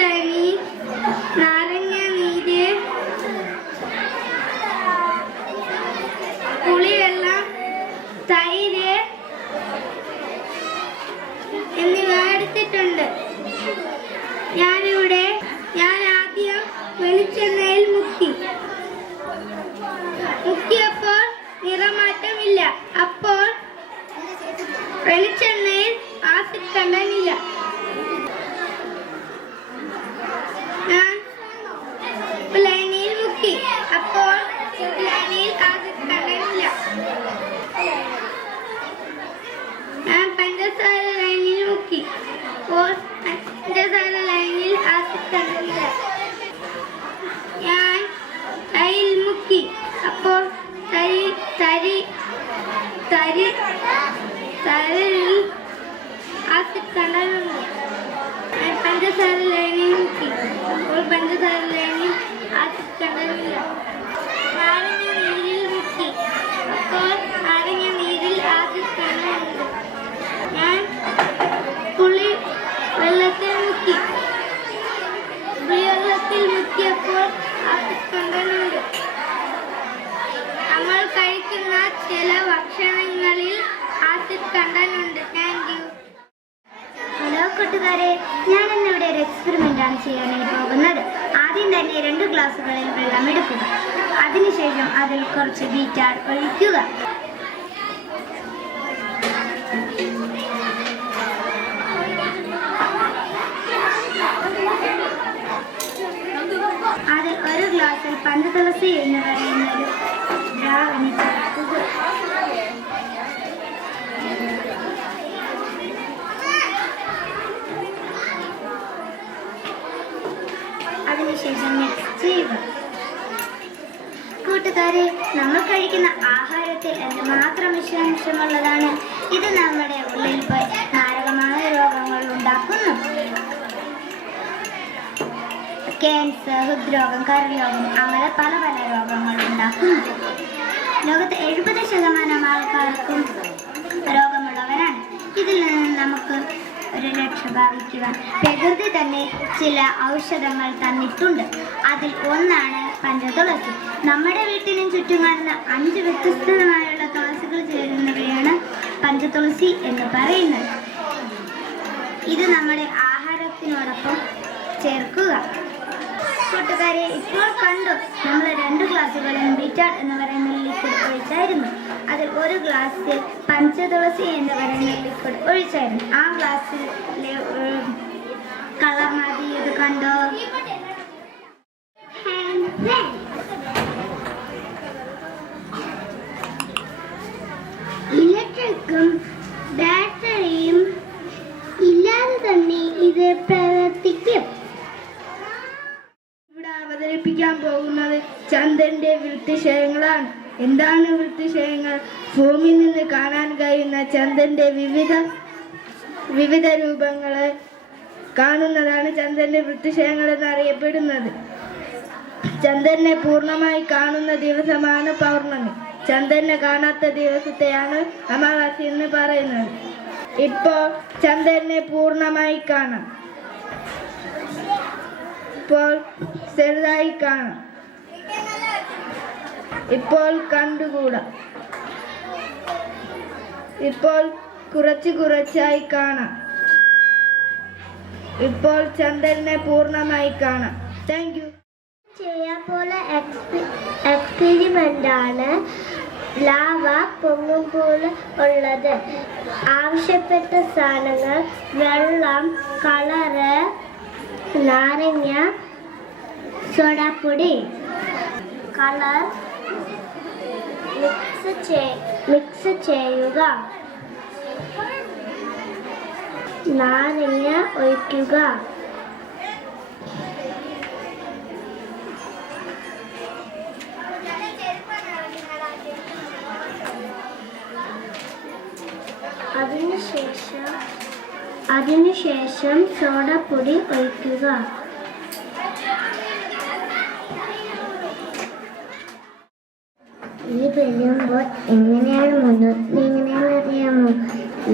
ലായനി, നാരങ്ങ നീര്, പുളിവെള്ളം, തൈര് എന്നിവ എടുത്തിട്ടുണ്ട്. ഞാൻ കണ്ടില്ല. ഞാൻ കയ്യിൽ മുക്കി. അപ്പോൾ തരിൽ ആസിഡ് കണ്ടലുണ്ട്. ഞാൻ പഞ്ചസാര ലേണിൽ മുക്കി. അപ്പോൾ പഞ്ചസാര ലേണിൽ ആസിഡ് കണ്ടലില്ല. നാരങ്ങ നീരിൽ മുക്കി. അപ്പോൾ നാരങ്ങ നീരിൽ ആസിഡ് കണ്ടലുണ്ട്. ഞാൻ പുളി വെള്ളത്തിൽ മുക്കി. പുളിവെള്ളത്തിൽ മുക്കിയപ്പോൾ ആസിഡ് കണ്ടലുണ്ട്. നമ്മൾ കഴിക്കുന്ന ചില ഭക്ഷണങ്ങളിൽ ആസിഡ് കണ്ടലുണ്ട്. Thank you. ഹലോ കൂട്ടുകാരെ, ഞാൻ ഇന്നിവിടെ ഒരു എക്സ്പെരിമെന്റ് ആണ് ചെയ്യാനായി പോകുന്നത്. ആദ്യം തന്നെ 2 ഗ്ലാസുകളിൽ വെള്ളം എടുക്കുക. അതിനുശേഷം അതിൽ കുറച്ച് ബീറ്റാർ ഒഴിക്കുക. അതിൽ 1 ഗ്ലാസ്സിൽ പഞ്ചതുളസി എന്ന് പറയുന്നത് ദ്രാവണി ചേർക്കുക. അതിനുശേഷം മിക്സ് ചെയ്യുക. കൂട്ടുകാരെ, നമ്മൾ കഴിക്കുന്ന ആഹാരത്തിൽ എന്തുമാത്രം വിഷാംശമുള്ളതാണ്. ഇത് നമ്മുടെ ഉള്ളിൽ പോയി മാരകമായ രോഗങ്ങൾ ഉണ്ടാക്കുന്നു. ക്യാൻസർ, ഹൃദ്രോഗം, കരരോഗം, അങ്ങനെ പല രോഗങ്ങൾ ഉണ്ടാക്കുന്നു. ലോകത്ത് 70% ആൾക്കാർക്കും രോഗമുള്ളവരാണ്. ഇതിൽ നിന്ന് നമുക്ക് ഒരു രക്ഷ ഭാവിക്കുവാൻ പ്രകൃതി തന്നെ ചില ഔഷധങ്ങൾ തന്നിട്ടുണ്ട്. അതിൽ ഒന്നാണ് പഞ്ചതുളസി. നമ്മുടെ വീട്ടിനും ചുറ്റും കാണുന്ന 5 വ്യത്യസ്തമായുള്ള തുളസികൾ ചേരുന്നവയാണ് പഞ്ചതുളസി എന്ന് പറയുന്നത്. ഇത് നമ്മുടെ ആഹാരത്തിനോടൊപ്പം ചേർക്കുക. കൂട്ടുകാരെ, ഇപ്പോൾ കണ്ടു, നമ്മൾ 2 ഗ്ലാസുകളിൽ ബീറ്റാർ എന്ന് പറയുന്ന ലിക്വിഡ് ഒഴിച്ചായിരുന്നു. അതിൽ 1 ഗ്ലാസ്സിൽ പഞ്ചതുളസി എന്ന് പറയുന്ന ലിക്വിഡ് ഒഴിച്ചായിരുന്നു. ആ ഗ്ലാസ്സിലെ കളർ മാറ്റിയത് കണ്ടോ? ഇലക്ട്രിക്കും ബാറ്ററിയും ഇല്ലാതെ തന്നെ ഇത് പ്രവർത്തിക്കും. അവതരിപ്പിക്കാൻ പോകുന്നത് ചന്ദ്രന്റെ വൃത്തിശയങ്ങളാണ്. എന്താണ് വൃത്തിശയങ്ങൾ? ഭൂമിയിൽ നിന്ന് കാണാൻ കഴിയുന്ന ചന്ദ്രന്റെ വിവിധ രൂപങ്ങളെ കാണുന്നതാണ് ചന്ദ്രന്റെ വൃത്തിശയങ്ങൾ എന്നറിയപ്പെടുന്നത്. ചന്ദ്രനെ പൂർണ്ണമായി കാണുന്ന ദിവസമാണ് പൗർണമി. ചന്ദ്രനെ കാണാത്ത ദിവസത്തെയാണ് അമാവാസി എന്ന് പറയുന്നത്. ഇപ്പോൾ ചന്ദ്രനെ പൂർണ്ണമായി കാണാം. ഇപ്പോൾ ചെറുതായി കാണാം. ഇപ്പോൾ കണ്ടുകൂടാ. ഇപ്പോൾ കുറച്ചായി കാണാം. ഇപ്പോൾ ചന്ദ്രനെ പൂർണ്ണമായി കാണാം. Thank you. ചെയ്യാനുള്ള എക്സ്പെരിമെന്റാണ് ലാവ പൊങ്ങുമ്പോൾ ഉള്ളത്. ആവശ്യപ്പെട്ട സാധനങ്ങൾ: വെള്ളം, കളറ്, നാരങ്ങ, സോഡാപ്പൊടി. കളർ മിക്സ് ചെയ്യുക. നാരങ്ങ ഒഴിക്കുക. അതിനുശേഷം സോഡാപ്പൊടി ഒഴിക്കുക. ഈ ബലൂൺ ബോട്ട് എങ്ങനെയാണ് മുന്നോട്ട് നീങ്ങുന്നതെന്ന് അറിയാമോ?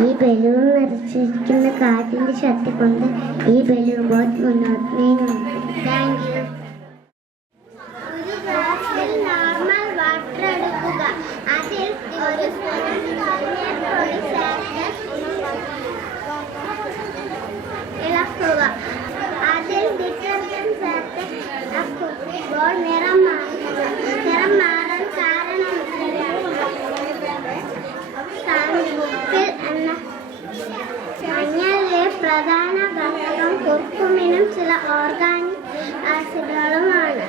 ഈ ബലൂൺ നിറച്ചിരിക്കുന്ന കാറ്റിന്റെ ശക്തി കൊണ്ട് ഈ ബലൂൺ ബോട്ട് മുന്നോട്ട് നീങ്ങും. Thank you. ഒരു ഗ്ലാസ്സിൽ നോർമൽ വാട്ടർ എടുക്കുക. അതിൽ ഒരു ഇളക്കുക. അതിൽ ഡിറ്റർജന്റ് ചേർത്ത് ഇളക്കുമ്പോൾ നിറം മാറാൻ കാരണം മഞ്ഞളിലെ പ്രധാന ഘടകം കുർക്കുമിനും ചില ഓർഗാനിക് ആസിഡുകളുമാണ്.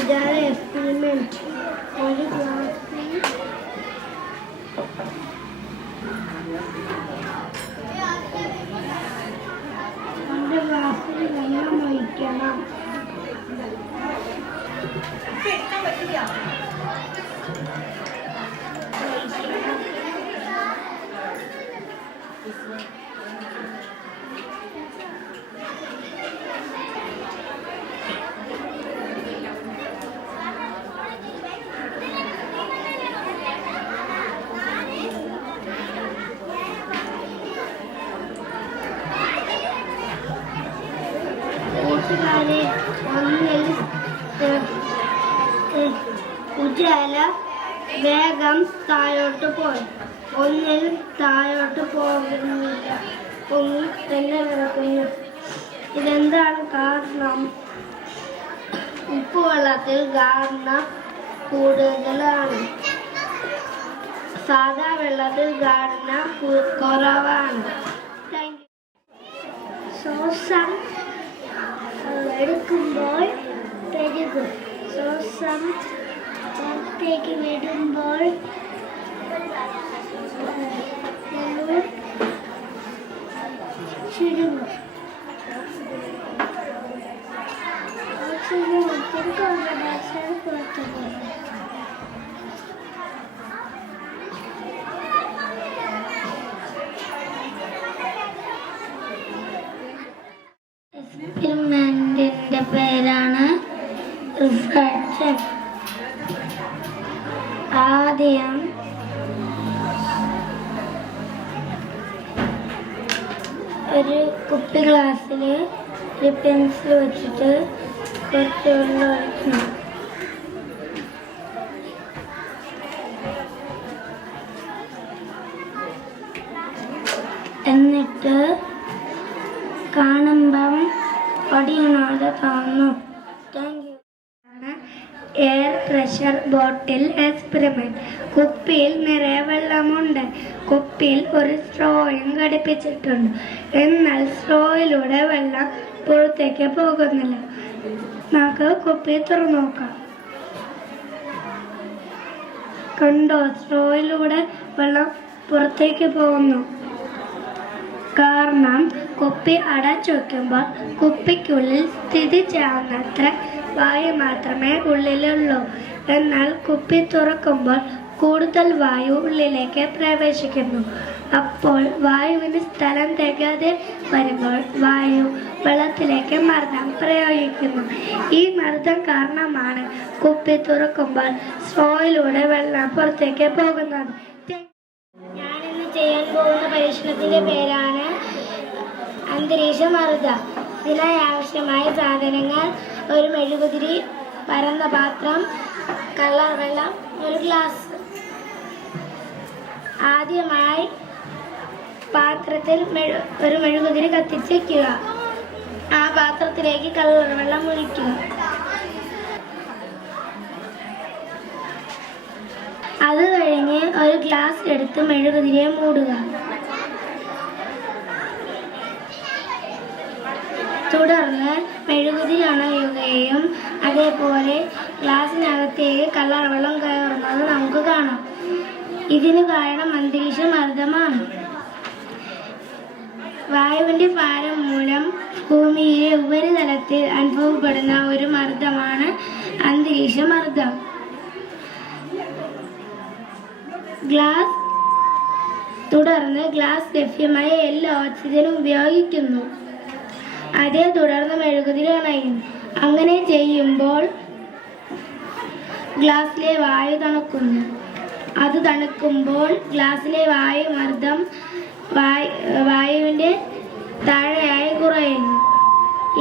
ഇതാണ് എക്സ്പെരിമെന്റ്. ഒരു ഗ്ലാസ്സിൽ വെള്ളം ഒഴിക്കണം. കൂട്ടുകാരെ, ഒന്നിൽ ഉജാല വേഗം താഴോട്ട് പോയി. ഒന്നിൽ താഴോട്ട് പോകുന്നില്ല, പൊങ്ങി തന്നെ കിടക്കുന്നു. ഇതെന്താണ് കാരണം? ഉപ്പുവെള്ളത്തിൽ ഗാർണം കൂടുതലാണ്, സാധാ വെള്ളത്തിൽ ഗാർണം കുറവാണ്. ശ്വാസം എടുക്കുമ്പോൾ പെരുകും, ശ്വാസം പുറത്തേക്ക് വിടുമ്പോൾ ചുരുങ്ങും. ഒത്തിരി കോൺസെൻട്രേഷൻ പുറത്തു പോകും. എക്സ്പെരിമെന്റിന്റെ പേരാണ് റിഫ്രാക്ഷൻ. ആദ്യം ഒരു കുപ്പി ഗ്ലാസ്സിൽ ഒരു പെൻസിൽ വെച്ചിട്ട് കുറച്ച് വെള്ളം ഒഴിക്കണം. എന്നിട്ട് കാണുമ്പം ഒടിയണോടെ തോന്നും. എയർ പ്രഷർ ബോട്ടിൽ എക്സ്പെരിമെന്റ്. കുപ്പിയിൽ നിറയെ വെള്ളമുണ്ട്. കുപ്പിയിൽ ഒരു സ്ട്രോയും ഘടിപ്പിച്ചിട്ടുണ്ട്. എന്നാൽ സ്ട്രോയിലൂടെ വെള്ളം പുറത്തേക്ക് പോകുന്നില്ല. നമുക്ക് കുപ്പി തുറന്നു നോക്കാം. കണ്ടോ, സ്ട്രോയിലൂടെ വെള്ളം പുറത്തേക്ക് പോകുന്നു. കാരണം കുപ്പി അടച്ചു വയ്ക്കുമ്പോൾ കുപ്പിക്കുള്ളിൽ സ്ഥിതി ചെയ്യുന്നത്ര വായു മാത്രമേ ഉള്ളിലുള്ളൂ. എന്നാൽ കുപ്പി തുറക്കുമ്പോൾ കൂടുതൽ വായു ഉള്ളിലേക്ക് പ്രവേശിക്കുന്നു. അപ്പോൾ വായുവിന് സ്ഥലം തികയാതെ വരുമ്പോൾ വായു വെള്ളത്തിലേക്ക് മർദ്ദം പ്രയോഗിക്കുന്നു. ഈ മർദ്ദം കാരണമാണ് കുപ്പി തുറക്കുമ്പോൾ സ്ട്രോയിലൂടെ വെള്ളം പുറത്തേക്ക് പോകുന്നത്. ഞാനിന്ന് ചെയ്യാൻ പോകുന്ന പരീക്ഷണത്തിന്റെ പേരാണ് അന്തരീക്ഷ മർദ്ദം. ഇതിനായി ആവശ്യമായ സാധനങ്ങൾ: ഒരു മെഴുകുതിരി, പരന്ന പാത്രം, കളർ വെള്ളം, ഒരു ഗ്ലാസ്. ആദ്യമായി പാത്രത്തിൽ ഒരു മെഴുകുതിരി കത്തിച്ച് വയ്ക്കുക. ആ പാത്രത്തിലേക്ക് കളർ വെള്ളം ഒഴിക്കുക. അത് കഴിഞ്ഞ് ഒരു ഗ്ലാസ് എടുത്ത് മെഴുകുതിരിയെ മൂടുക. തുടർന്ന് മെഴുകുതിരി അണയുകയും അതേപോലെ ഗ്ലാസിനകത്തേക്ക് കളർ വെള്ളം കയറുന്നത് നമുക്ക് കാണാം. ഇതിന് കാരണം അന്തരീക്ഷ മർദ്ദമാണ്. വായുവിന്റെ ഭാരം മൂലം ഭൂമിയിലെ ഉപരിതലത്തിൽ അനുഭവപ്പെടുന്ന ഒരു മർദ്ദമാണ് അന്തരീക്ഷ മർദ്ദം. തുടർന്ന് ഗ്ലാസ് ലഭ്യമായ എല്ലാ ഓക്സിജനും ഉപയോഗിക്കുന്നു. അതേ തുടർന്ന് മെഴുകുതിരി അണയുന്നു. അങ്ങനെ ചെയ്യുമ്പോൾ ഗ്ലാസ്സിലെ വായു തണുക്കുന്നു. അത് തണുക്കുമ്പോൾ ഗ്ലാസ്സിലെ വായുമർദ്ദം വായുവിന്റെ താഴെയായി കുറയുന്നു.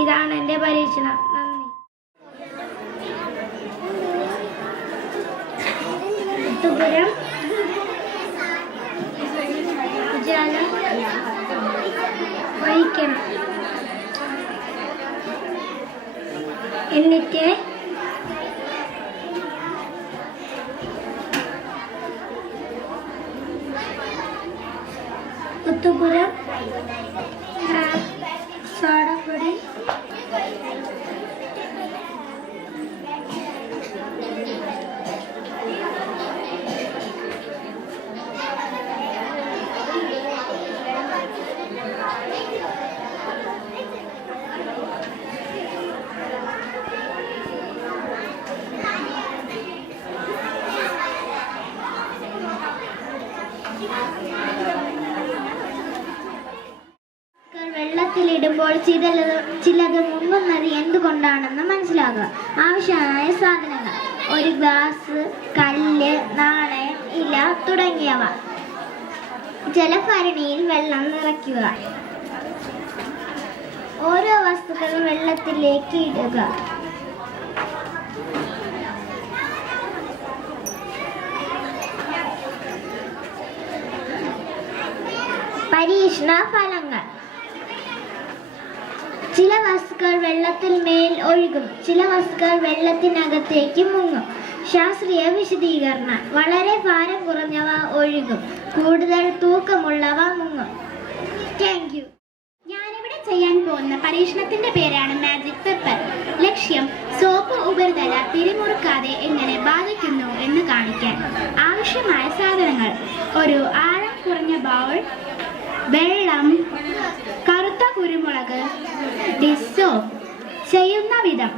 ഇതാണ് എൻ്റെ പരീക്ഷണം. നന്ദി. ഉത്തുപുരം ജലം ഒഴിക്കണം. എന്നിട്ട് ഉത്തുപുരം, സോഡപ്പൊടി, വെള്ളത്തിലിടുമ്പോൾ ചിലത് മുങ്ങുന്നത് എന്തുകൊണ്ടാണെന്ന് മനസ്സിലാക്കുക. ആവശ്യമായ സാധനങ്ങൾ: ഒരു ഗ്ലാസ്, കല്ല്, നാണയം, ഇല തുടങ്ങിയവ. ജലഭരണിയിൽ വെള്ളം നിറയ്ക്കുക. ഓരോ വസ്തുക്കളും വെള്ളത്തിലേക്ക് ഇടുക. പരീക്ഷണ ഫലങ്ങൾ: ചില വസ്തുക്കൾ വെള്ളത്തിൽ മേൽ ഒഴുകും, ചില വസ്തുക്കൾ വെള്ളത്തിനകത്തേക്ക് മുങ്ങും. ശാസ്ത്രീയ വിശദീകരണം: വളരെ ഭാരം കുറഞ്ഞവ ഒഴുകും, കൂടുതൽ തൂക്കമുള്ളവ മുങ്ങും. Thank you. ഞാനിവിടെ ചെയ്യാൻ പോകുന്ന പരീക്ഷണത്തിന്റെ പേരാണ് മാജിക് പെപ്പർ. ലക്ഷ്യം സോപ്പ് ഉപരിതല പിരിമുറുക്കാതെ എങ്ങനെ ബാധിക്കുന്നു എന്ന് കാണിക്കാൻ. ആവശ്യമായ സാധനങ്ങൾ: ഒരു ആഴം കുറഞ്ഞ ബൗൾ, വെള്ളം, കറുത്ത കുരുമുളക്, ഡിഷ് സോപ്പ്. ചെയ്യുന്ന വിധം: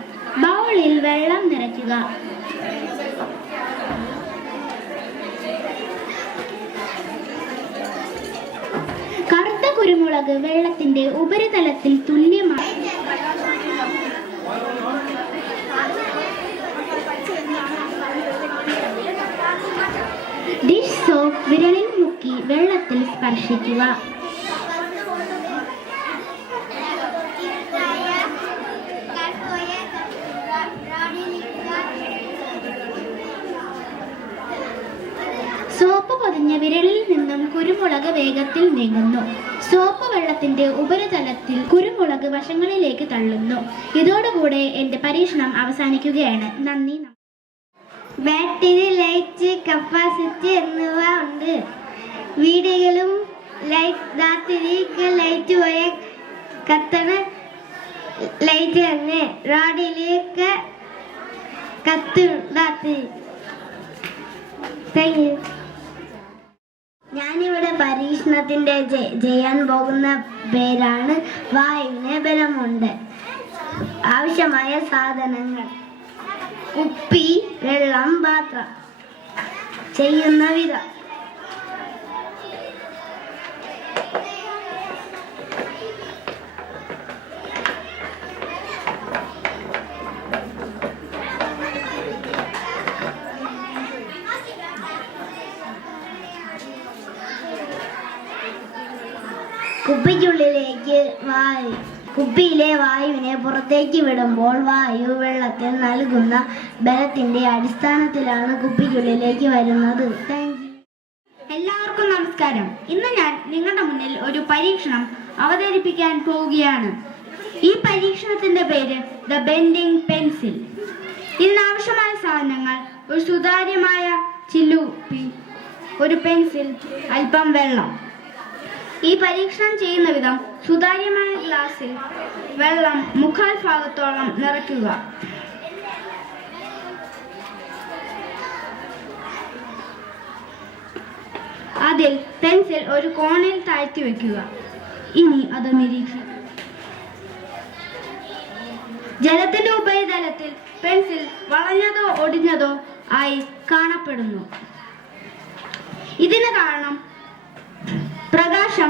ബൗളിൽ വെള്ളം നിറയ്ക്കുക. കറുത്ത കുരുമുളക് വെള്ളത്തിന്റെ ഉപരിതലത്തിൽ തുല്യമായി ഡിഷ് സോപ്പ് വിരലിൽ മുക്കി വെള്ളത്തിൽ സ്പർശിക്കുക. സോപ്പ് പൊതിഞ്ഞ വിരലിൽ നിന്നും കുരുമുളക് വേഗത്തിൽ നീങ്ങുന്നു. സോപ്പ് വെള്ളത്തിന്റെ ഉപരിതലത്തിൽ കുരുമുളക് വശങ്ങളിലേക്ക് തള്ളുന്നു. ഇതോടുകൂടെ എന്റെ പരീക്ഷണം അവസാനിക്കുകയാണ്. നന്ദി. ബാറ്ററി, ലൈറ്റ്, കപ്പാസിറ്റി എന്നിവ ഉണ്ട്. വീടുകളും ലൈറ്റ് പോയ കത്തണ ലൈറ്റ് തന്നെ റോഡിലേക്ക് കത്തുണ്ടാത്തി. Thank you. ഞാനിവിടെ പരീക്ഷണത്തിന്റെ ചെയ്യാൻ പോകുന്ന പേരാണ് വായുവിന് ബലമുണ്ട്. ആവശ്യമായ സാധനങ്ങൾ: കുപ്പി, വെള്ളം, പാത്രം. ചെയ്യുന്ന വിധം: കുപ്പിക്കുള്ളിലേക്ക് കുപ്പിയിലെ വായുവിനെ പുറത്തേക്ക് വിടുമ്പോൾ വായു വെള്ളത്തിൽ നൽകുന്ന ബലത്തിന്റെ അടിസ്ഥാനത്തിലാണ് കുപ്പിക്കുള്ളിലേക്ക് വരുന്നത്. എല്ലാവർക്കും നമസ്കാരം. ഇന്ന് ഞാൻ നിങ്ങളുടെ മുന്നിൽ ഒരു പരീക്ഷണം അവതരിപ്പിക്കാൻ പോവുകയാണ്. ഈ പരീക്ഷണത്തിന്റെ പേര് ദ ബെൻഡിങ് പെൻസിൽ. ഇതിനാവശ്യമായ സാധനങ്ങൾ: ഒരു സുതാര്യമായ ചില്ലുകുപ്പി, ഒരു പെൻസിൽ, അല്പം വെള്ളം. ഈ പരീക്ഷണം ചെയ്യുന്ന വിധം: സുതാര്യമായ ഗ്ലാസ്സിൽ വെള്ളം 1/4 ഭാഗത്തോളം നിറയ്ക്കുക. അതിൽ പെൻസിൽ ഒരു കോണിൽ താഴ്ത്തി വയ്ക്കുക. ഇനി അത് നിരീക്ഷിക്കുക. ജലത്തിന്റെ ഉപരിതലത്തിൽ പെൻസിൽ വളഞ്ഞതോ ഒടിഞ്ഞതോ ആയി കാണപ്പെടുന്നു. ഇതിന് കാരണം പ്രകാശം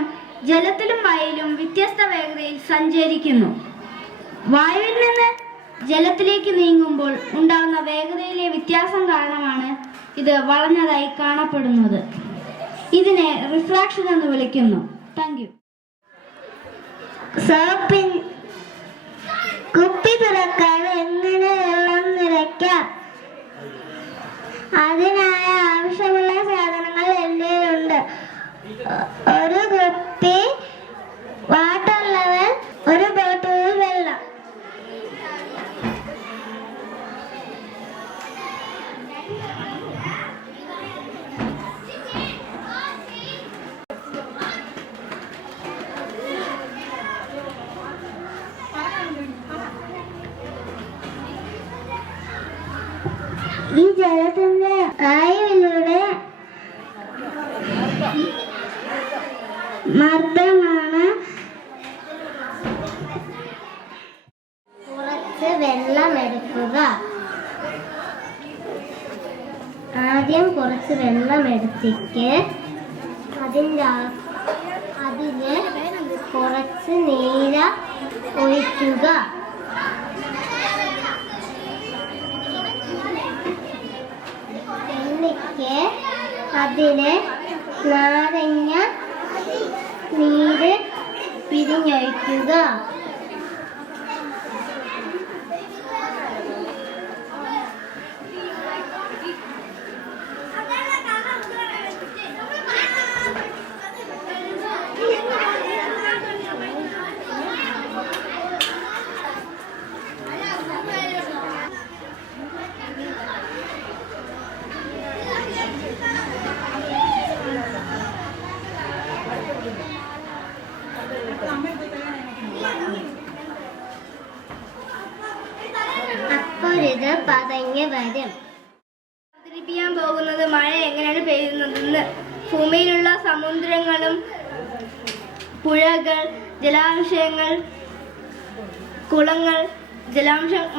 ജലത്തിലും വായുവിലും വ്യത്യസ്ത വേഗതയിൽ സഞ്ചരിക്കുന്നു. വായുവിൽ നിന്ന് ജലത്തിലേക്ക് നീങ്ങുമ്പോൾ ഉണ്ടാകുന്ന വേഗതയിലെ വ്യത്യാസം കാരണമാണ് ഇത് വളഞ്ഞതായി കാണപ്പെടുന്നത്. ഇതിനെ റിഫ്രാക്ഷൻ എന്ന് വിളിക്കുന്നു. Thank you. കുപ്പി തുറക്കാൻ എങ്ങനെ വെള്ളം നിറയ്ക്കാം? അതിനായ ആവശ്യമുള്ള സാധനങ്ങൾ എന്തെങ്കിലുണ്ട്: ഒരു കുപ്പി, വാട്ടർ ലെവൽ, ഒരു ബോട്ടിൽ വെള്ളം. ഈ ജലത്തിന്റെ വായുവിലൂടെ മർദ്ദമാണ്. കുറച്ച് വെള്ളം എടുക്കുക. ആദ്യം കുറച്ച് വെള്ളം എടുത്തിട്ട് അതിന് കുറച്ച് നീര് ഒഴിക്കുക. എന്നിട്ട് അതിന് നാരങ്ങ നീര് പിഴിഞ്ഞൊഴിക്കുക. അപ്പോഴിത് പതഞ്ഞ് വരും. അവതരിപ്പിക്കാൻ പോകുന്നത് മഴ എങ്ങനെയാണ് പെയ്യുന്നതെന്ന്. ഭൂമിയിലുള്ള സമുദ്രങ്ങളും പുഴകൾ, ജലാശയങ്ങൾ, കുളങ്ങൾ,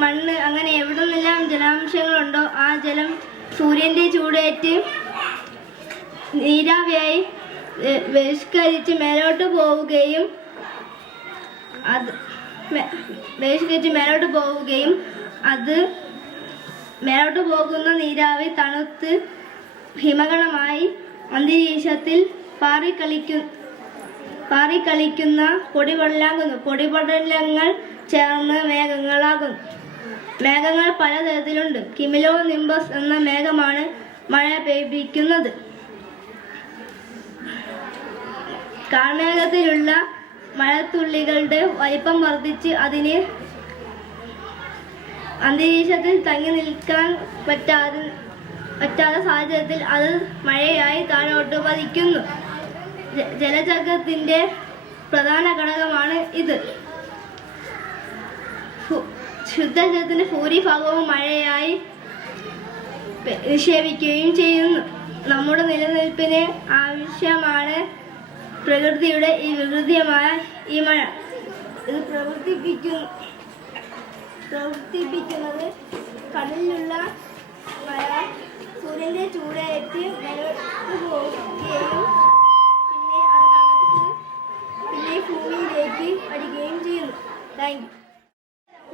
മണ്ണ്, അങ്ങനെ എവിടെ നിന്നെല്ലാം ജലാംശങ്ങളുണ്ടോ ആ ജലം സൂര്യന്റെ ചൂടേറ്റ് നീരാവിയായി ബഹിഷ്കരിച്ച് മേലോട്ട് പോവുകയും അത് മേലോട്ട് പോകുന്ന നീരാവി തണുത്ത് ഹിമഗണമായി അന്തരീക്ഷത്തിൽ പാറിക്കളിക്കുന്ന പൊടിപടലങ്ങൾ ചേർന്ന് മേഘങ്ങളാകുന്നു. മേഘങ്ങൾ പലതരത്തിലുണ്ട്. കിമിലോ നിംബസ് എന്ന മേഘമാണ് മഴ പെയ്യിക്കുന്നത്. കാർമേഘത്തിലുള്ള മഴത്തുള്ളികളുടെ വലിപ്പം വർദ്ധിച്ച് അതിന് അന്തരീക്ഷത്തിൽ തങ്ങി നിൽക്കാൻ പറ്റാത്ത സാഹചര്യത്തിൽ അത് മഴയായി താഴോട്ട് പതിക്കുന്നു. ജലചക്രത്തിന്റെ പ്രധാന ഘടകമാണ് ഇത്. ശുദ്ധജലത്തിന്റെ ഭൂരിഭാഗവും മഴയായി നിക്ഷേപിക്കുകയും ചെയ്യുന്നു. നമ്മുടെ നിലനിൽപ്പിന് ആവശ്യമാണ് പ്രകൃതിയുടെ ഈ വികൃതിമായ ഈ മഴ. ഇത് പ്രവർത്തിപ്പിക്കുന്നത് കടലിലുള്ള മഴ സൂര്യന്റെ ചൂടേറ്റ് മേലോട്ട് പോവുകയും പിന്നെ അത് തണുത്ത് പിന്നെ ഭൂമിയിലേക്ക് വരികയും ചെയ്യുന്നു. Thank you.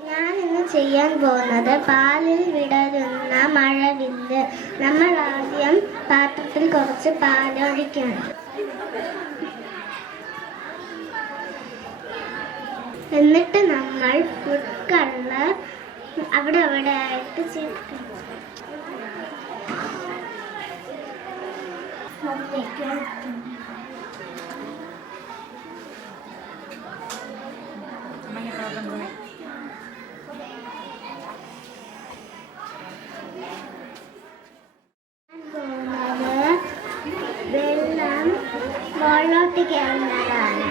ഞാൻ ഇന്ന് ചെയ്യാൻ പോകുന്നത് പാലിൽ വിടരുന്ന മഴവില്ല്. നമ്മൾ ആദ്യം പാത്രത്തിൽ കുറച്ച് പാലൊഴിക്കണം. എന്നിട്ട് നമ്മൾ ഫുഡ് കളർ അവിടെ ആയിട്ട് ചേർക്കണം. വെള്ളം മുകളിലോട്ട് കയറുന്നതാണ്.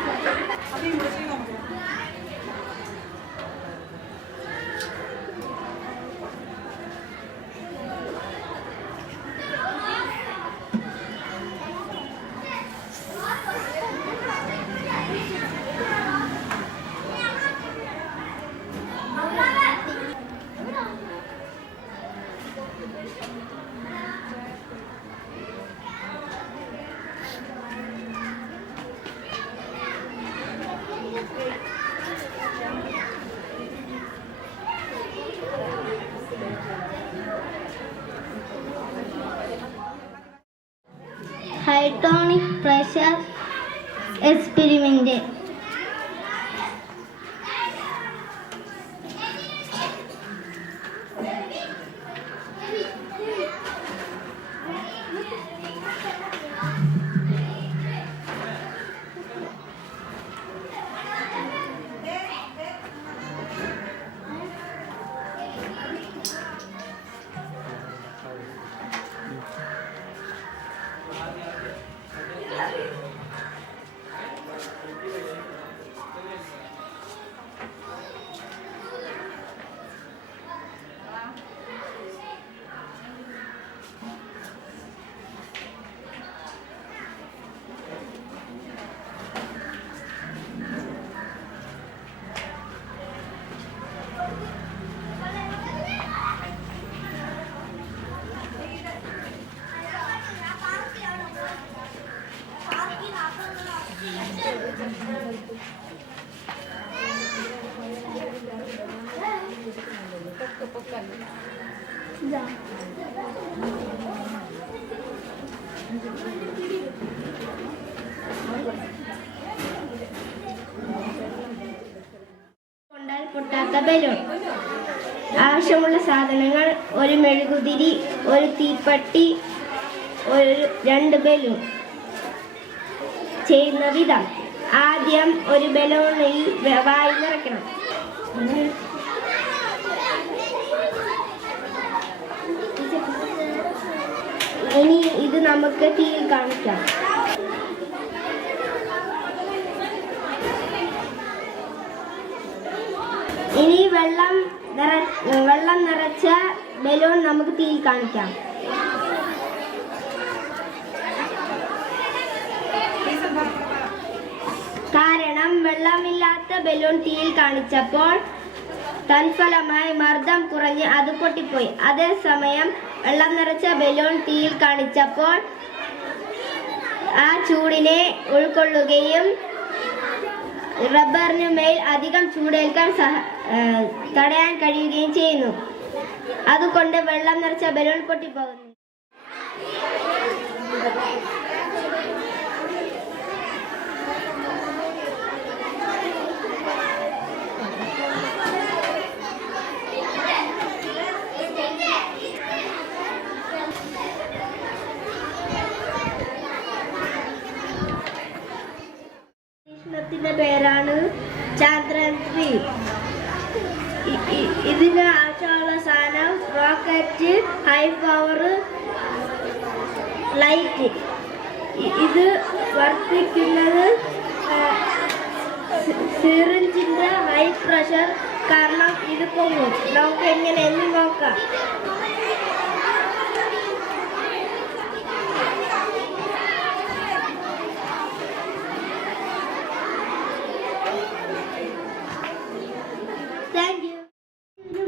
Hydronic pressure experiment. കൊണ്ടാൽ പൊട്ടാത്ത ബലൂൺ. ആവശ്യമുള്ള സാധനങ്ങൾ: ഒരു മെഴുകുതിരി, ഒരു തീപ്പെട്ടി, രണ്ട് ബലൂൺ. ചെയ്യുന്ന വിധം: ആദ്യം ഒരു ബലൂണിൽ വായു നിറയ്ക്കണം. ഇനി ഇത് നമുക്ക് തീയിൽ കാണിക്കാം. ഇനി വെള്ളം നിറച്ച ബലൂൺ നമുക്ക് തീയിൽ കാണിക്കാം. കാരണം വെള്ളമില്ലാത്ത ബലൂൺ തീയിൽ കാണിച്ചപ്പോൾ തൽഫലമായി മർദ്ദം കുറഞ്ഞ് അത് പൊട്ടിപ്പോയി. അതേസമയം വെള്ളം നിറച്ച ബലൂൺ തീയിൽ കാണിച്ചപ്പോൾ ആ ചൂടിനെ ഉൾക്കൊള്ളുകയും റബ്ബറിന് മേൽ അധികം ചൂടേൽക്കാൻ തടയാൻ കഴിയുകയും ചെയ്യുന്നു. അതുകൊണ്ട് വെള്ളം നിറച്ച ബലൂൺ പൊട്ടിപ്പോകുന്നു. പരീക്ഷണത്തിന്റെ പേരാണ് ചന്ദ്രയാൻ 3. ഇതിന് ആവശ്യമുള്ള സാധനം റോക്കറ്റ്, ഹൈ പവർ ലൈറ്റ്. ഇത് വർദ്ധിക്കുന്നത് സിറിഞ്ചിന്റെ ഹൈ പ്രഷർ കാരണം ഇത് പൊങ്ങും. നമുക്ക് എങ്ങനെയെന്ന് നോക്കാം.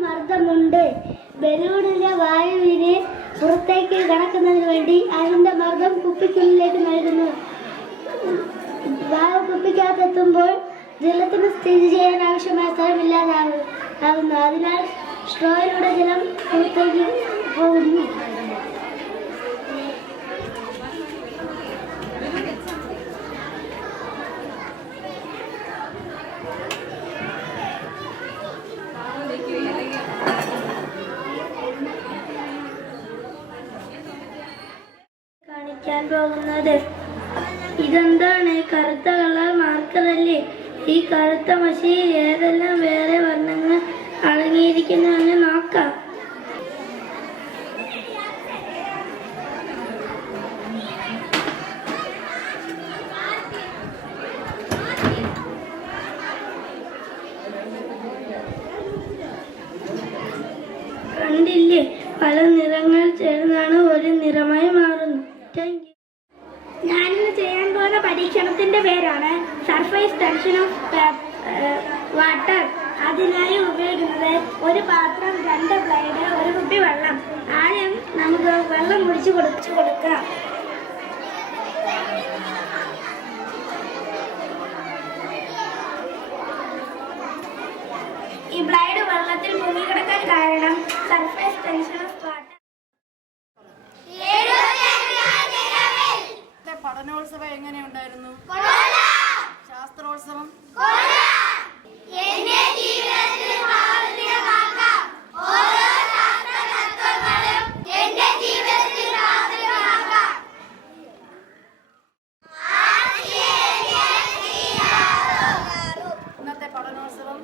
മർദ്ദമുണ്ട്. ബലൂണിലെ വായുവിനെ പുറത്തേക്ക് കടക്കുന്നതിന് വേണ്ടി അതിന്റെ മർദ്ദം കുപ്പിക്കുള്ളിലേക്ക് നൽകുന്നു. വായു കുപ്പിക്കകത്തെത്തുമ്പോൾ ജലത്തിന് സ്ഥിതി ചെയ്യാൻ ആവശ്യമായ സ്ഥലമില്ലാതാകുന്നു. അതിനാൽ സ്ട്രോയിലൂടെ ജലം പുറത്തേക്ക് പോകുന്നു. കാണിക്കാൻ പോകുന്നത് ഇതെന്താണ്? കറുത്ത കളർ മാർക്കറല്ലേ? ഈ കറുത്ത മഷിയിൽ ഏതെല്ലാം വേറെ വർണ്ണങ്ങൾ അടങ്ങിയിരിക്കുന്നു എന്ന് നോക്കാം. കണ്ടില്ലേ? പല നിറങ്ങൾ ചേർന്നാണ് ഒരു നിറമായി മാറുന്നു. ഞാനിന്ന് ചെയ്യാൻ പോകുന്ന പരീക്ഷണത്തിന്റെ പേരാണ് സർഫേസ് ടെൻഷൻ ഓഫ് വാട്ടർ. അതിനായി ഉപയോഗിക്കുന്നത് ഒരു പാത്രം, 2 ബ്ലേഡ്, ഒരു കുപ്പി വെള്ളം. ആദ്യം നമുക്ക് വെള്ളം ഒഴിച്ചു കൊടുക്കാം. ഈ ബ്ലേഡ് വെള്ളത്തിൽ മുങ്ങിക്കിടക്കാൻ കാരണം സർഫേസ് ടെൻഷൻ ഓഫ് വാട്ടർ. പഠനോത്സവം എങ്ങനെയുണ്ടായിരുന്നു? ശാസ്ത്രോത്സവം? ഇന്നത്തെ പഠനോത്സവം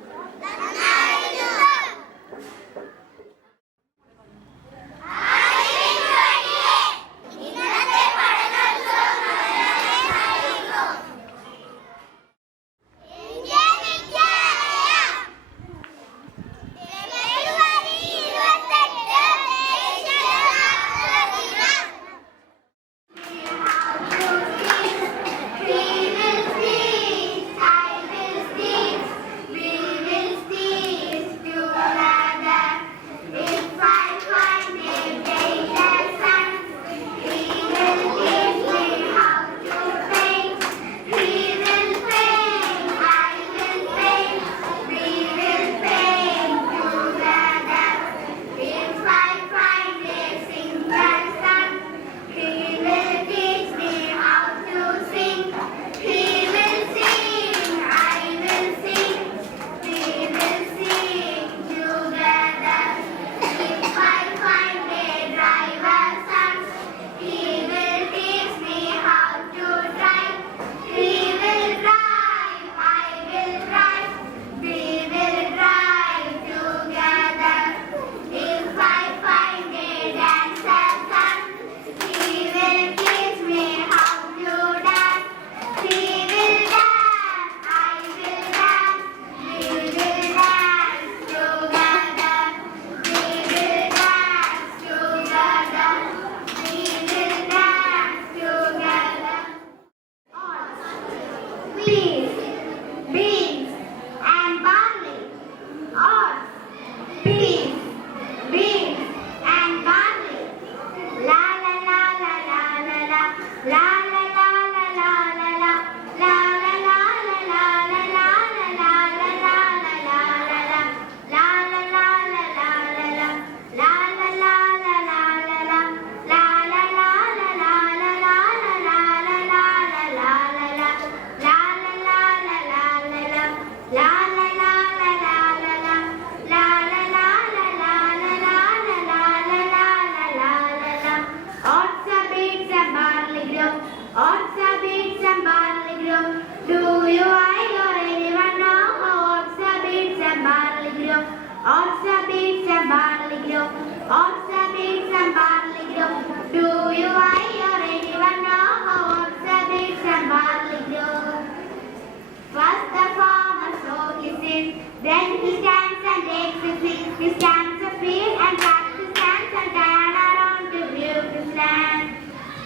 He stands a field and claps his hands and turns around to view his land.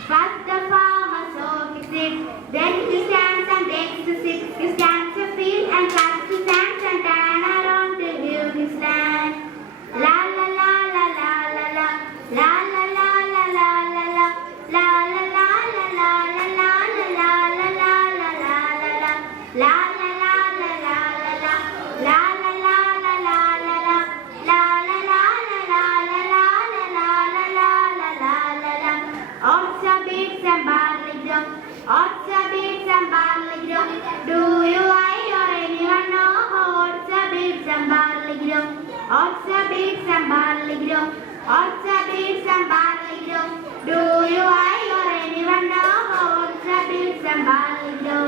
First the farmer sows his seed, then he stands and takes the seed. He stands a field and claps his hands and turns around to view his land. La la la la la la la, la la la la la la la, la la la la la la la la la la la la la, la la la la la la la, la la la la la la la, la la la la la la la la la la la. Oats are beets and barley grow, oats are beets and barley grow. Do you, I, or anyone know how oats are beets and barley grow? Oats are beets and barley grow, oats are beets and barley grow. Do you, I, or anyone know how oats are beets and barley grow?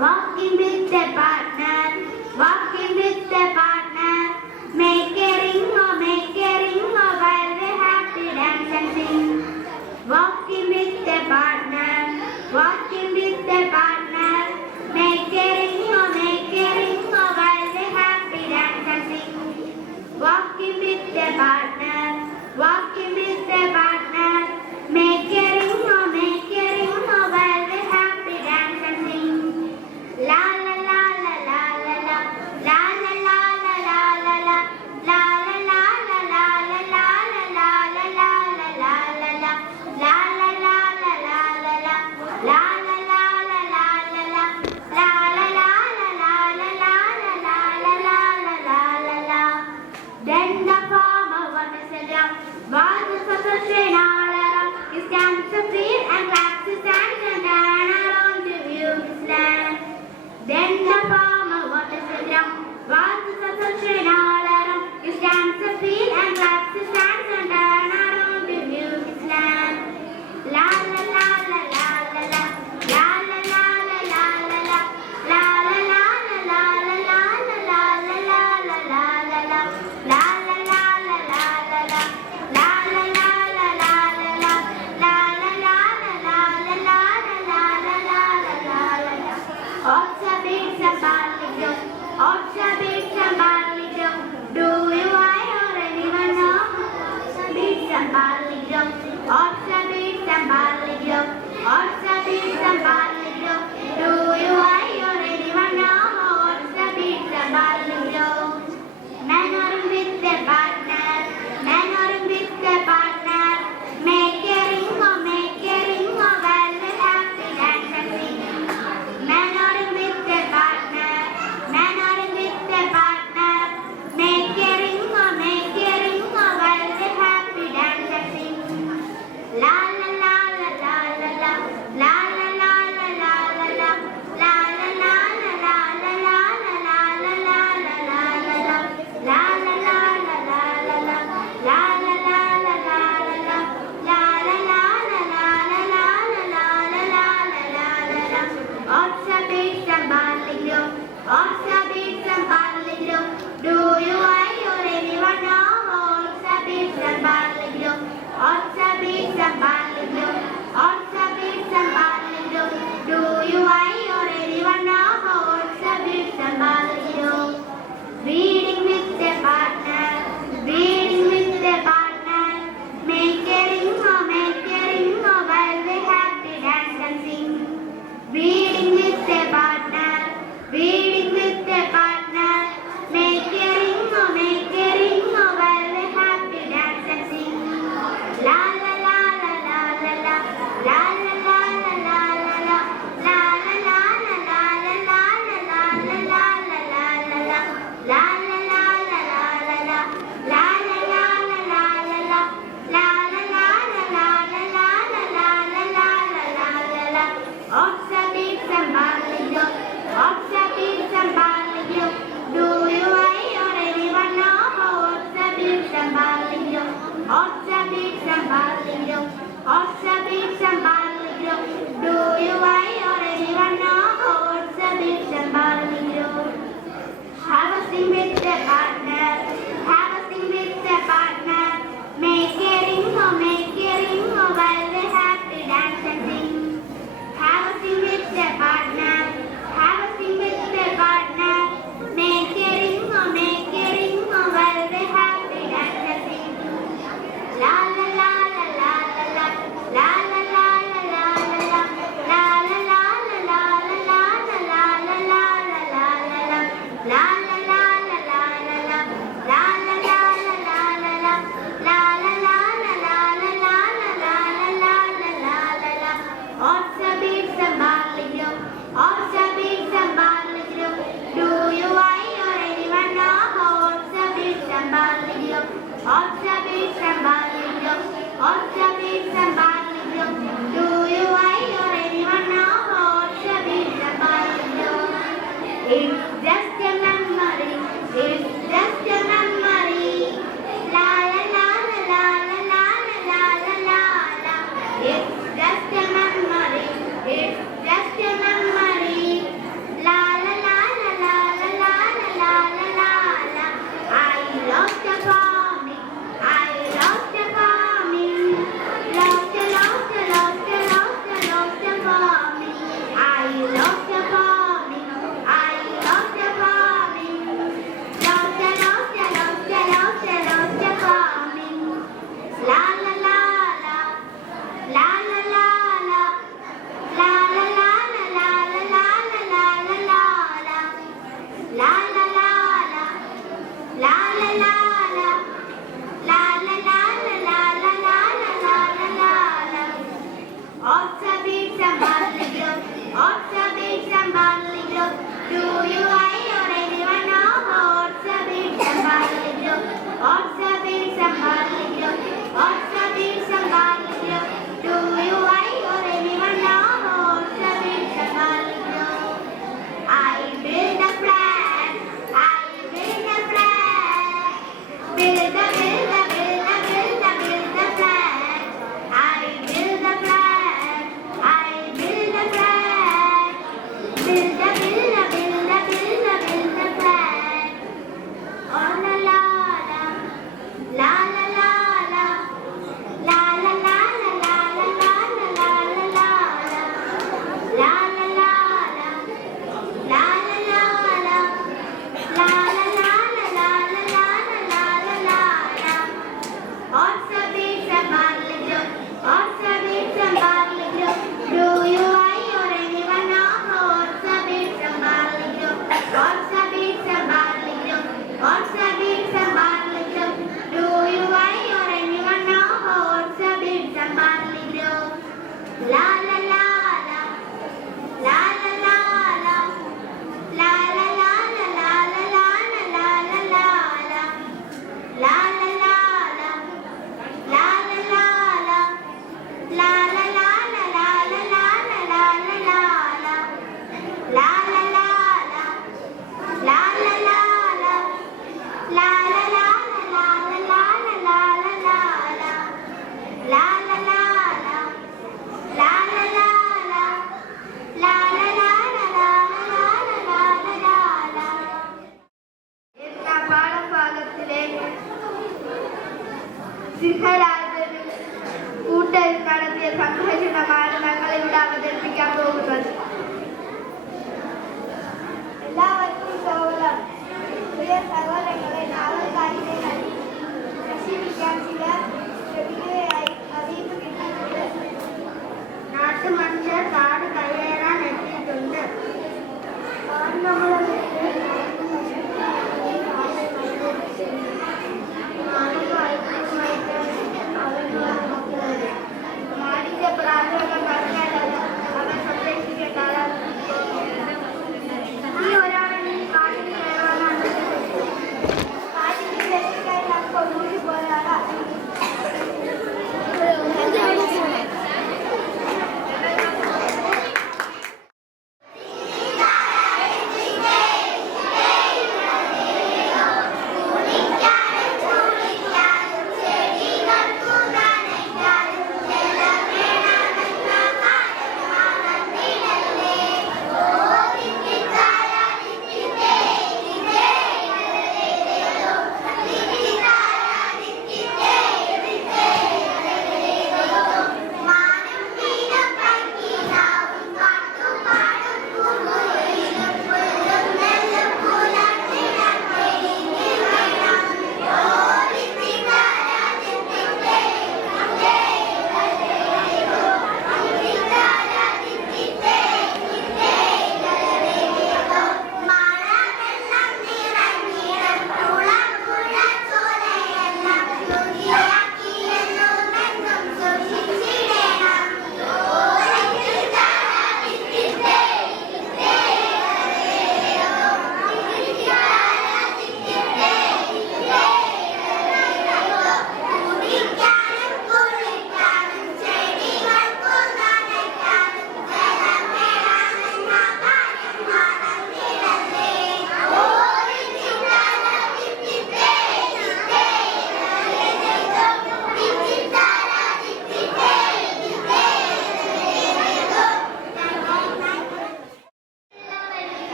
Walking with a partner, walking with a partner. Make a ring, while they happy dance and sing. Walking with a partner, walking with a partner. Make a ring, while they happy dance and sing. Walking with a partner, walking with a partner. Make a ring, while they happy dance and sing. La la la la la la la, la la la la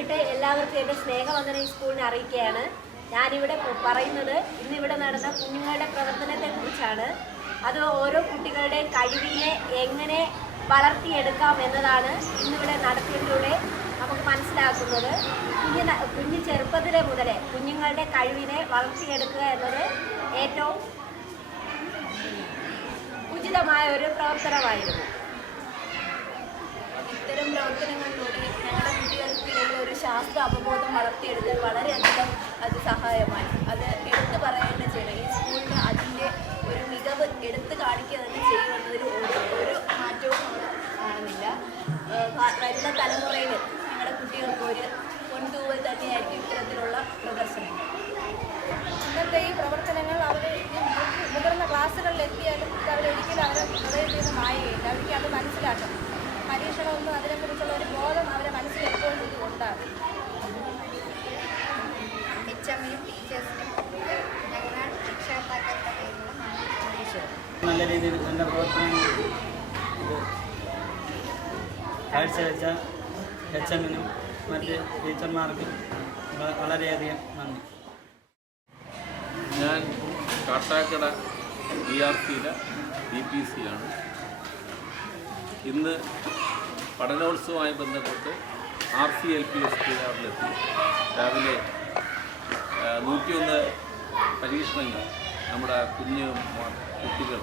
ആദ്യമായിട്ട് എല്ലാവർക്കും എൻ്റെ സ്നേഹവന്ദനം ഈ സ്കൂളിനെ അറിയിക്കുകയാണ്. ഞാനിവിടെ പറയുന്നത് ഇന്നിവിടെ നടന്ന കുഞ്ഞുങ്ങളുടെ പ്രവർത്തനത്തെക്കുറിച്ചാണ്. അത് ഓരോ കുട്ടികളുടെയും കഴിവിനെ എങ്ങനെ വളർത്തിയെടുക്കാം എന്നതാണ് ഇന്നിവിടെ നടത്തിയതിലൂടെ നമുക്ക് മനസ്സിലാക്കുന്നത്. കുഞ്ഞു ചെറുപ്പത്തിലെ മുതലേ കുഞ്ഞുങ്ങളുടെ കഴിവിനെ വളർത്തിയെടുക്കുക എന്നത് ഏറ്റവും ഉചിതമായ ഒരു പ്രവർത്തനമായിരുന്നു. ഇത്തരം പ്രവർത്തനങ്ങളിലൂടെ ഞങ്ങളുടെ കുട്ടികൾക്കിടയിൽ ഒരു ശാസ്ത്ര അവബോധം വളർത്തിയെടുക്കാൻ വളരെയധികം അത് സഹായമായി. അത് എടുത്തു പറയുക ചെയ്യണം. ഈ സ്കൂളിന് അതിൻ്റെ ഒരു മികവ് എടുത്തു കാണിക്കുക തന്നെ ചെയ്യുന്നതിൽ ഒരു മാറ്റവും കാണുന്നില്ല. വരുന്ന തലമുറയിൽ ഞങ്ങളുടെ കുട്ടികൾക്ക് ഒരു കൊണ്ടുപോയി തന്നെയായിരിക്കും ഇത്തരത്തിലുള്ള പ്രദർശനങ്ങൾ. ഇന്നത്തെ ഈ പ്രവർത്തനങ്ങൾ അവർ മുതിർന്ന ക്ലാസ്സുകളിൽ എത്തിയാലും അവരൊരിക്കലും അവരെ ഹൃദയത്തിൽ നിന്ന് മായുകയില്ല. അവർക്ക് അത് മനസ്സിലാക്കണം. പരീക്ഷണമൊന്നും അതിനെക്കുറിച്ചുള്ള ഒരു ബോധം അവരെ മനസ്സിൽ എപ്പോഴും ഇത് ഉണ്ടാകും. നല്ല രീതിയിൽ നല്ല പ്രവർത്തനങ്ങൾ കാഴ്ചവെച്ച HM-നും മറ്റ് ടീച്ചർമാർക്കും വളരെയധികം നന്ദി. ഞാൻ കാട്ടാക്കട BRCയിലെ DPC-യാണ്. ഇന്ന് പഠനോത്സവവുമായി ബന്ധപ്പെട്ട് RCLP സ്കൂളുകളിലെത്തി രാവിലെ 101 പരീക്ഷണങ്ങൾ നമ്മുടെ കുട്ടികൾ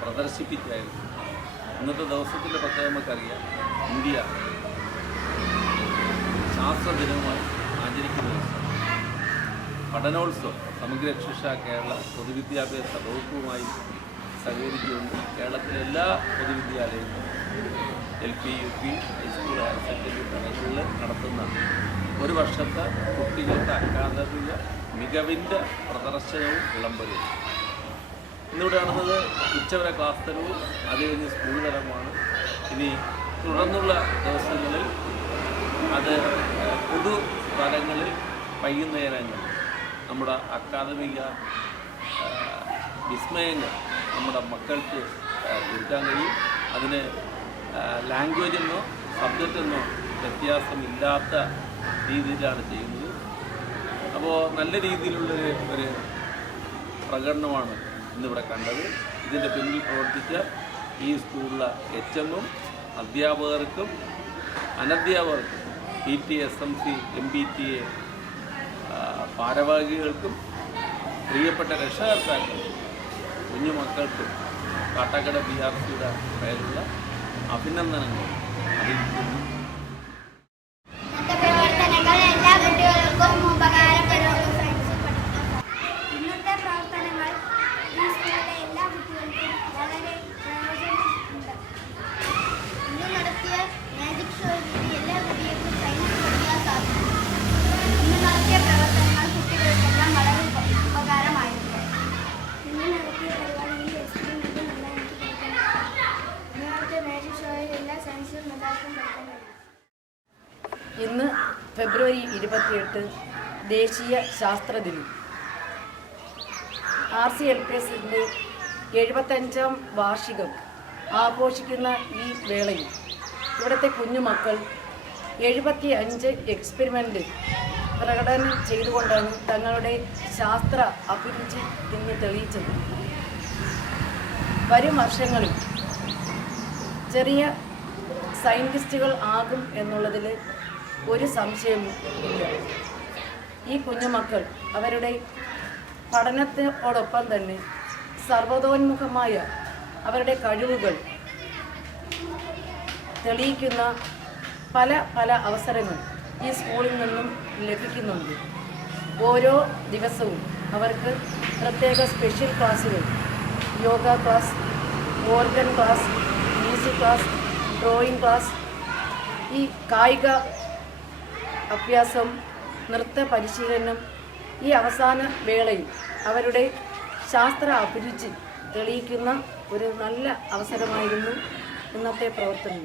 പ്രദർശിപ്പിച്ചായിരുന്നു. ഇന്നത്തെ ദിവസത്തിൻ്റെ പ്രത്യേകത നമുക്കറിയാം. ഇന്ത്യ ശാസ്ത്ര ദിനമായി ആചരിക്കുന്ന ദിവസം. പഠനോത്സവം സമഗ്ര ശിക്ഷ കേരള പൊതുവിദ്യാഭ്യാസ വകുപ്പുമായി സഹകരിച്ചുകൊണ്ട് കേരളത്തിലെ എല്ലാ പൊതുവിദ്യാലയങ്ങളും LP, UP, high school, higher secondary തലങ്ങളിൽ നടത്തുന്ന ഒരു വർഷത്തെ കുട്ടികളുടെ അക്കാദമിക മികവിൻ്റെ പ്രദർശനവും വിളംബരവും. ഇന്നിവിടെ നടന്നത് ഉച്ചവരെ ക്ലാസ് തരവും അത് കഴിഞ്ഞ് സ്കൂൾ തലമാണ്. ഇനി തുടർന്നുള്ള ദിവസങ്ങളിൽ അത് പൊതു തലങ്ങളിൽ വൈകുന്നേരങ്ങൾ നമ്മുടെ അക്കാദമിക വിസ്മയങ്ങൾ നമ്മുടെ മക്കൾക്ക് തീർക്കാൻ കഴിയും. അതിന് ലാംഗ്വേജെന്നോ സബ്ജക്റ്റെന്നോ വ്യത്യാസമില്ലാത്ത രീതിയിലാണ് ചെയ്യുന്നത്. അപ്പോൾ നല്ല രീതിയിലുള്ളൊരു പ്രകടനമാണ് ഇന്നിവിടെ കണ്ടത്. ഇതിൻ്റെ പിന്നിൽ പ്രവർത്തിച്ച ഈ സ്കൂളിലെ HM-ഉം അധ്യാപകർക്കും അനധ്യാപകർക്കും PTA, SMC, MPTA ഭാരവാഹികൾക്കും പ്രിയപ്പെട്ട രക്ഷകർത്താക്കൾക്കും കുഞ്ഞുമക്കൾക്കും കാട്ടാക്കട BRCയുടെ പേരുള്ള അഭിനന്ദനങ്ങൾ അറിയിക്കുന്നു. പ്രവർത്തനങ്ങൾ എല്ലാ കുട്ടികൾക്കും ഉപകാരപ്പെടും. ഇന്നത്തെ പ്രവർത്തനങ്ങൾ ഈ സ്കൂളിലെ എല്ലാ കുട്ടികൾക്കും വളരെ പ്രയോജനമുണ്ട്. ഇന്ന് നടത്തിയ മാജിക് ഷോയിലൂടെ എല്ലാ കുട്ടികൾക്കും സയൻസ് പഠിക്കാൻ സാധിക്കും. ഇന്ന് നടത്തിയ പ്രവർത്തനങ്ങൾ കുട്ടികൾക്കെല്ലാം വളരെ ഉപകാരമായിരുന്നു. ഇന്ന് നടത്തിയ പരിപാടിയിൽ എക്സ്പെരിമെന്റ് നല്ല എനിക്ക് പഠിക്കണം. ഇന്ന് നടത്തിയ മാജിക് ഷോയിൽ എല്ലാ സയൻസും എല്ലാവർക്കും പഠിക്കാൻ കഴിയും. ഇന്ന് ഫെബ്രുവരി 28 ദേശീയ ശാസ്ത്ര ദിനം. RCLPSന്റെ 75ാം വാർഷികം ആഘോഷിക്കുന്ന ഈ വേളയിൽ ഇവിടുത്തെ കുഞ്ഞുമക്കൾ 75 എക്സ്പെരിമെൻ്റ് പ്രകടനം ചെയ്തുകൊണ്ടാണ് തങ്ങളുടെ ശാസ്ത്ര അഭിരുചി ഇന്ന് തെളിയിച്ചത്. വരും വർഷങ്ങളിൽ ചെറിയ സയൻറ്റിസ്റ്റുകൾ ആകും എന്നുള്ളതിൽ ഒരു സംശയവും ഇല്ല. ഈ കുഞ്ഞുമക്കൾ അവരുടെ പഠനത്തോടൊപ്പം തന്നെ സർവ്വതോന്മുഖമായ അവരുടെ കഴിവുകൾ തെളിയിക്കുന്ന പല അവസരങ്ങൾ ഈ സ്കൂളിൽ നിന്നും ലഭിക്കുന്നുണ്ട്. ഓരോ ദിവസവും അവർക്ക് പ്രത്യേക സ്പെഷ്യൽ ക്ലാസ്സുകൾ, yoga class, organ class, music class, drawing class, ഈ കായിക അഭ്യാസം, നൃത്ത പരിശീലനം, ഈ അവസാന വേളയിൽ അവരുടെ ശാസ്ത്ര അഭിരുചി തെളിയിക്കുന്ന ഒരു നല്ല അവസരമായിരുന്നു ഇന്നത്തെ പ്രവർത്തനം.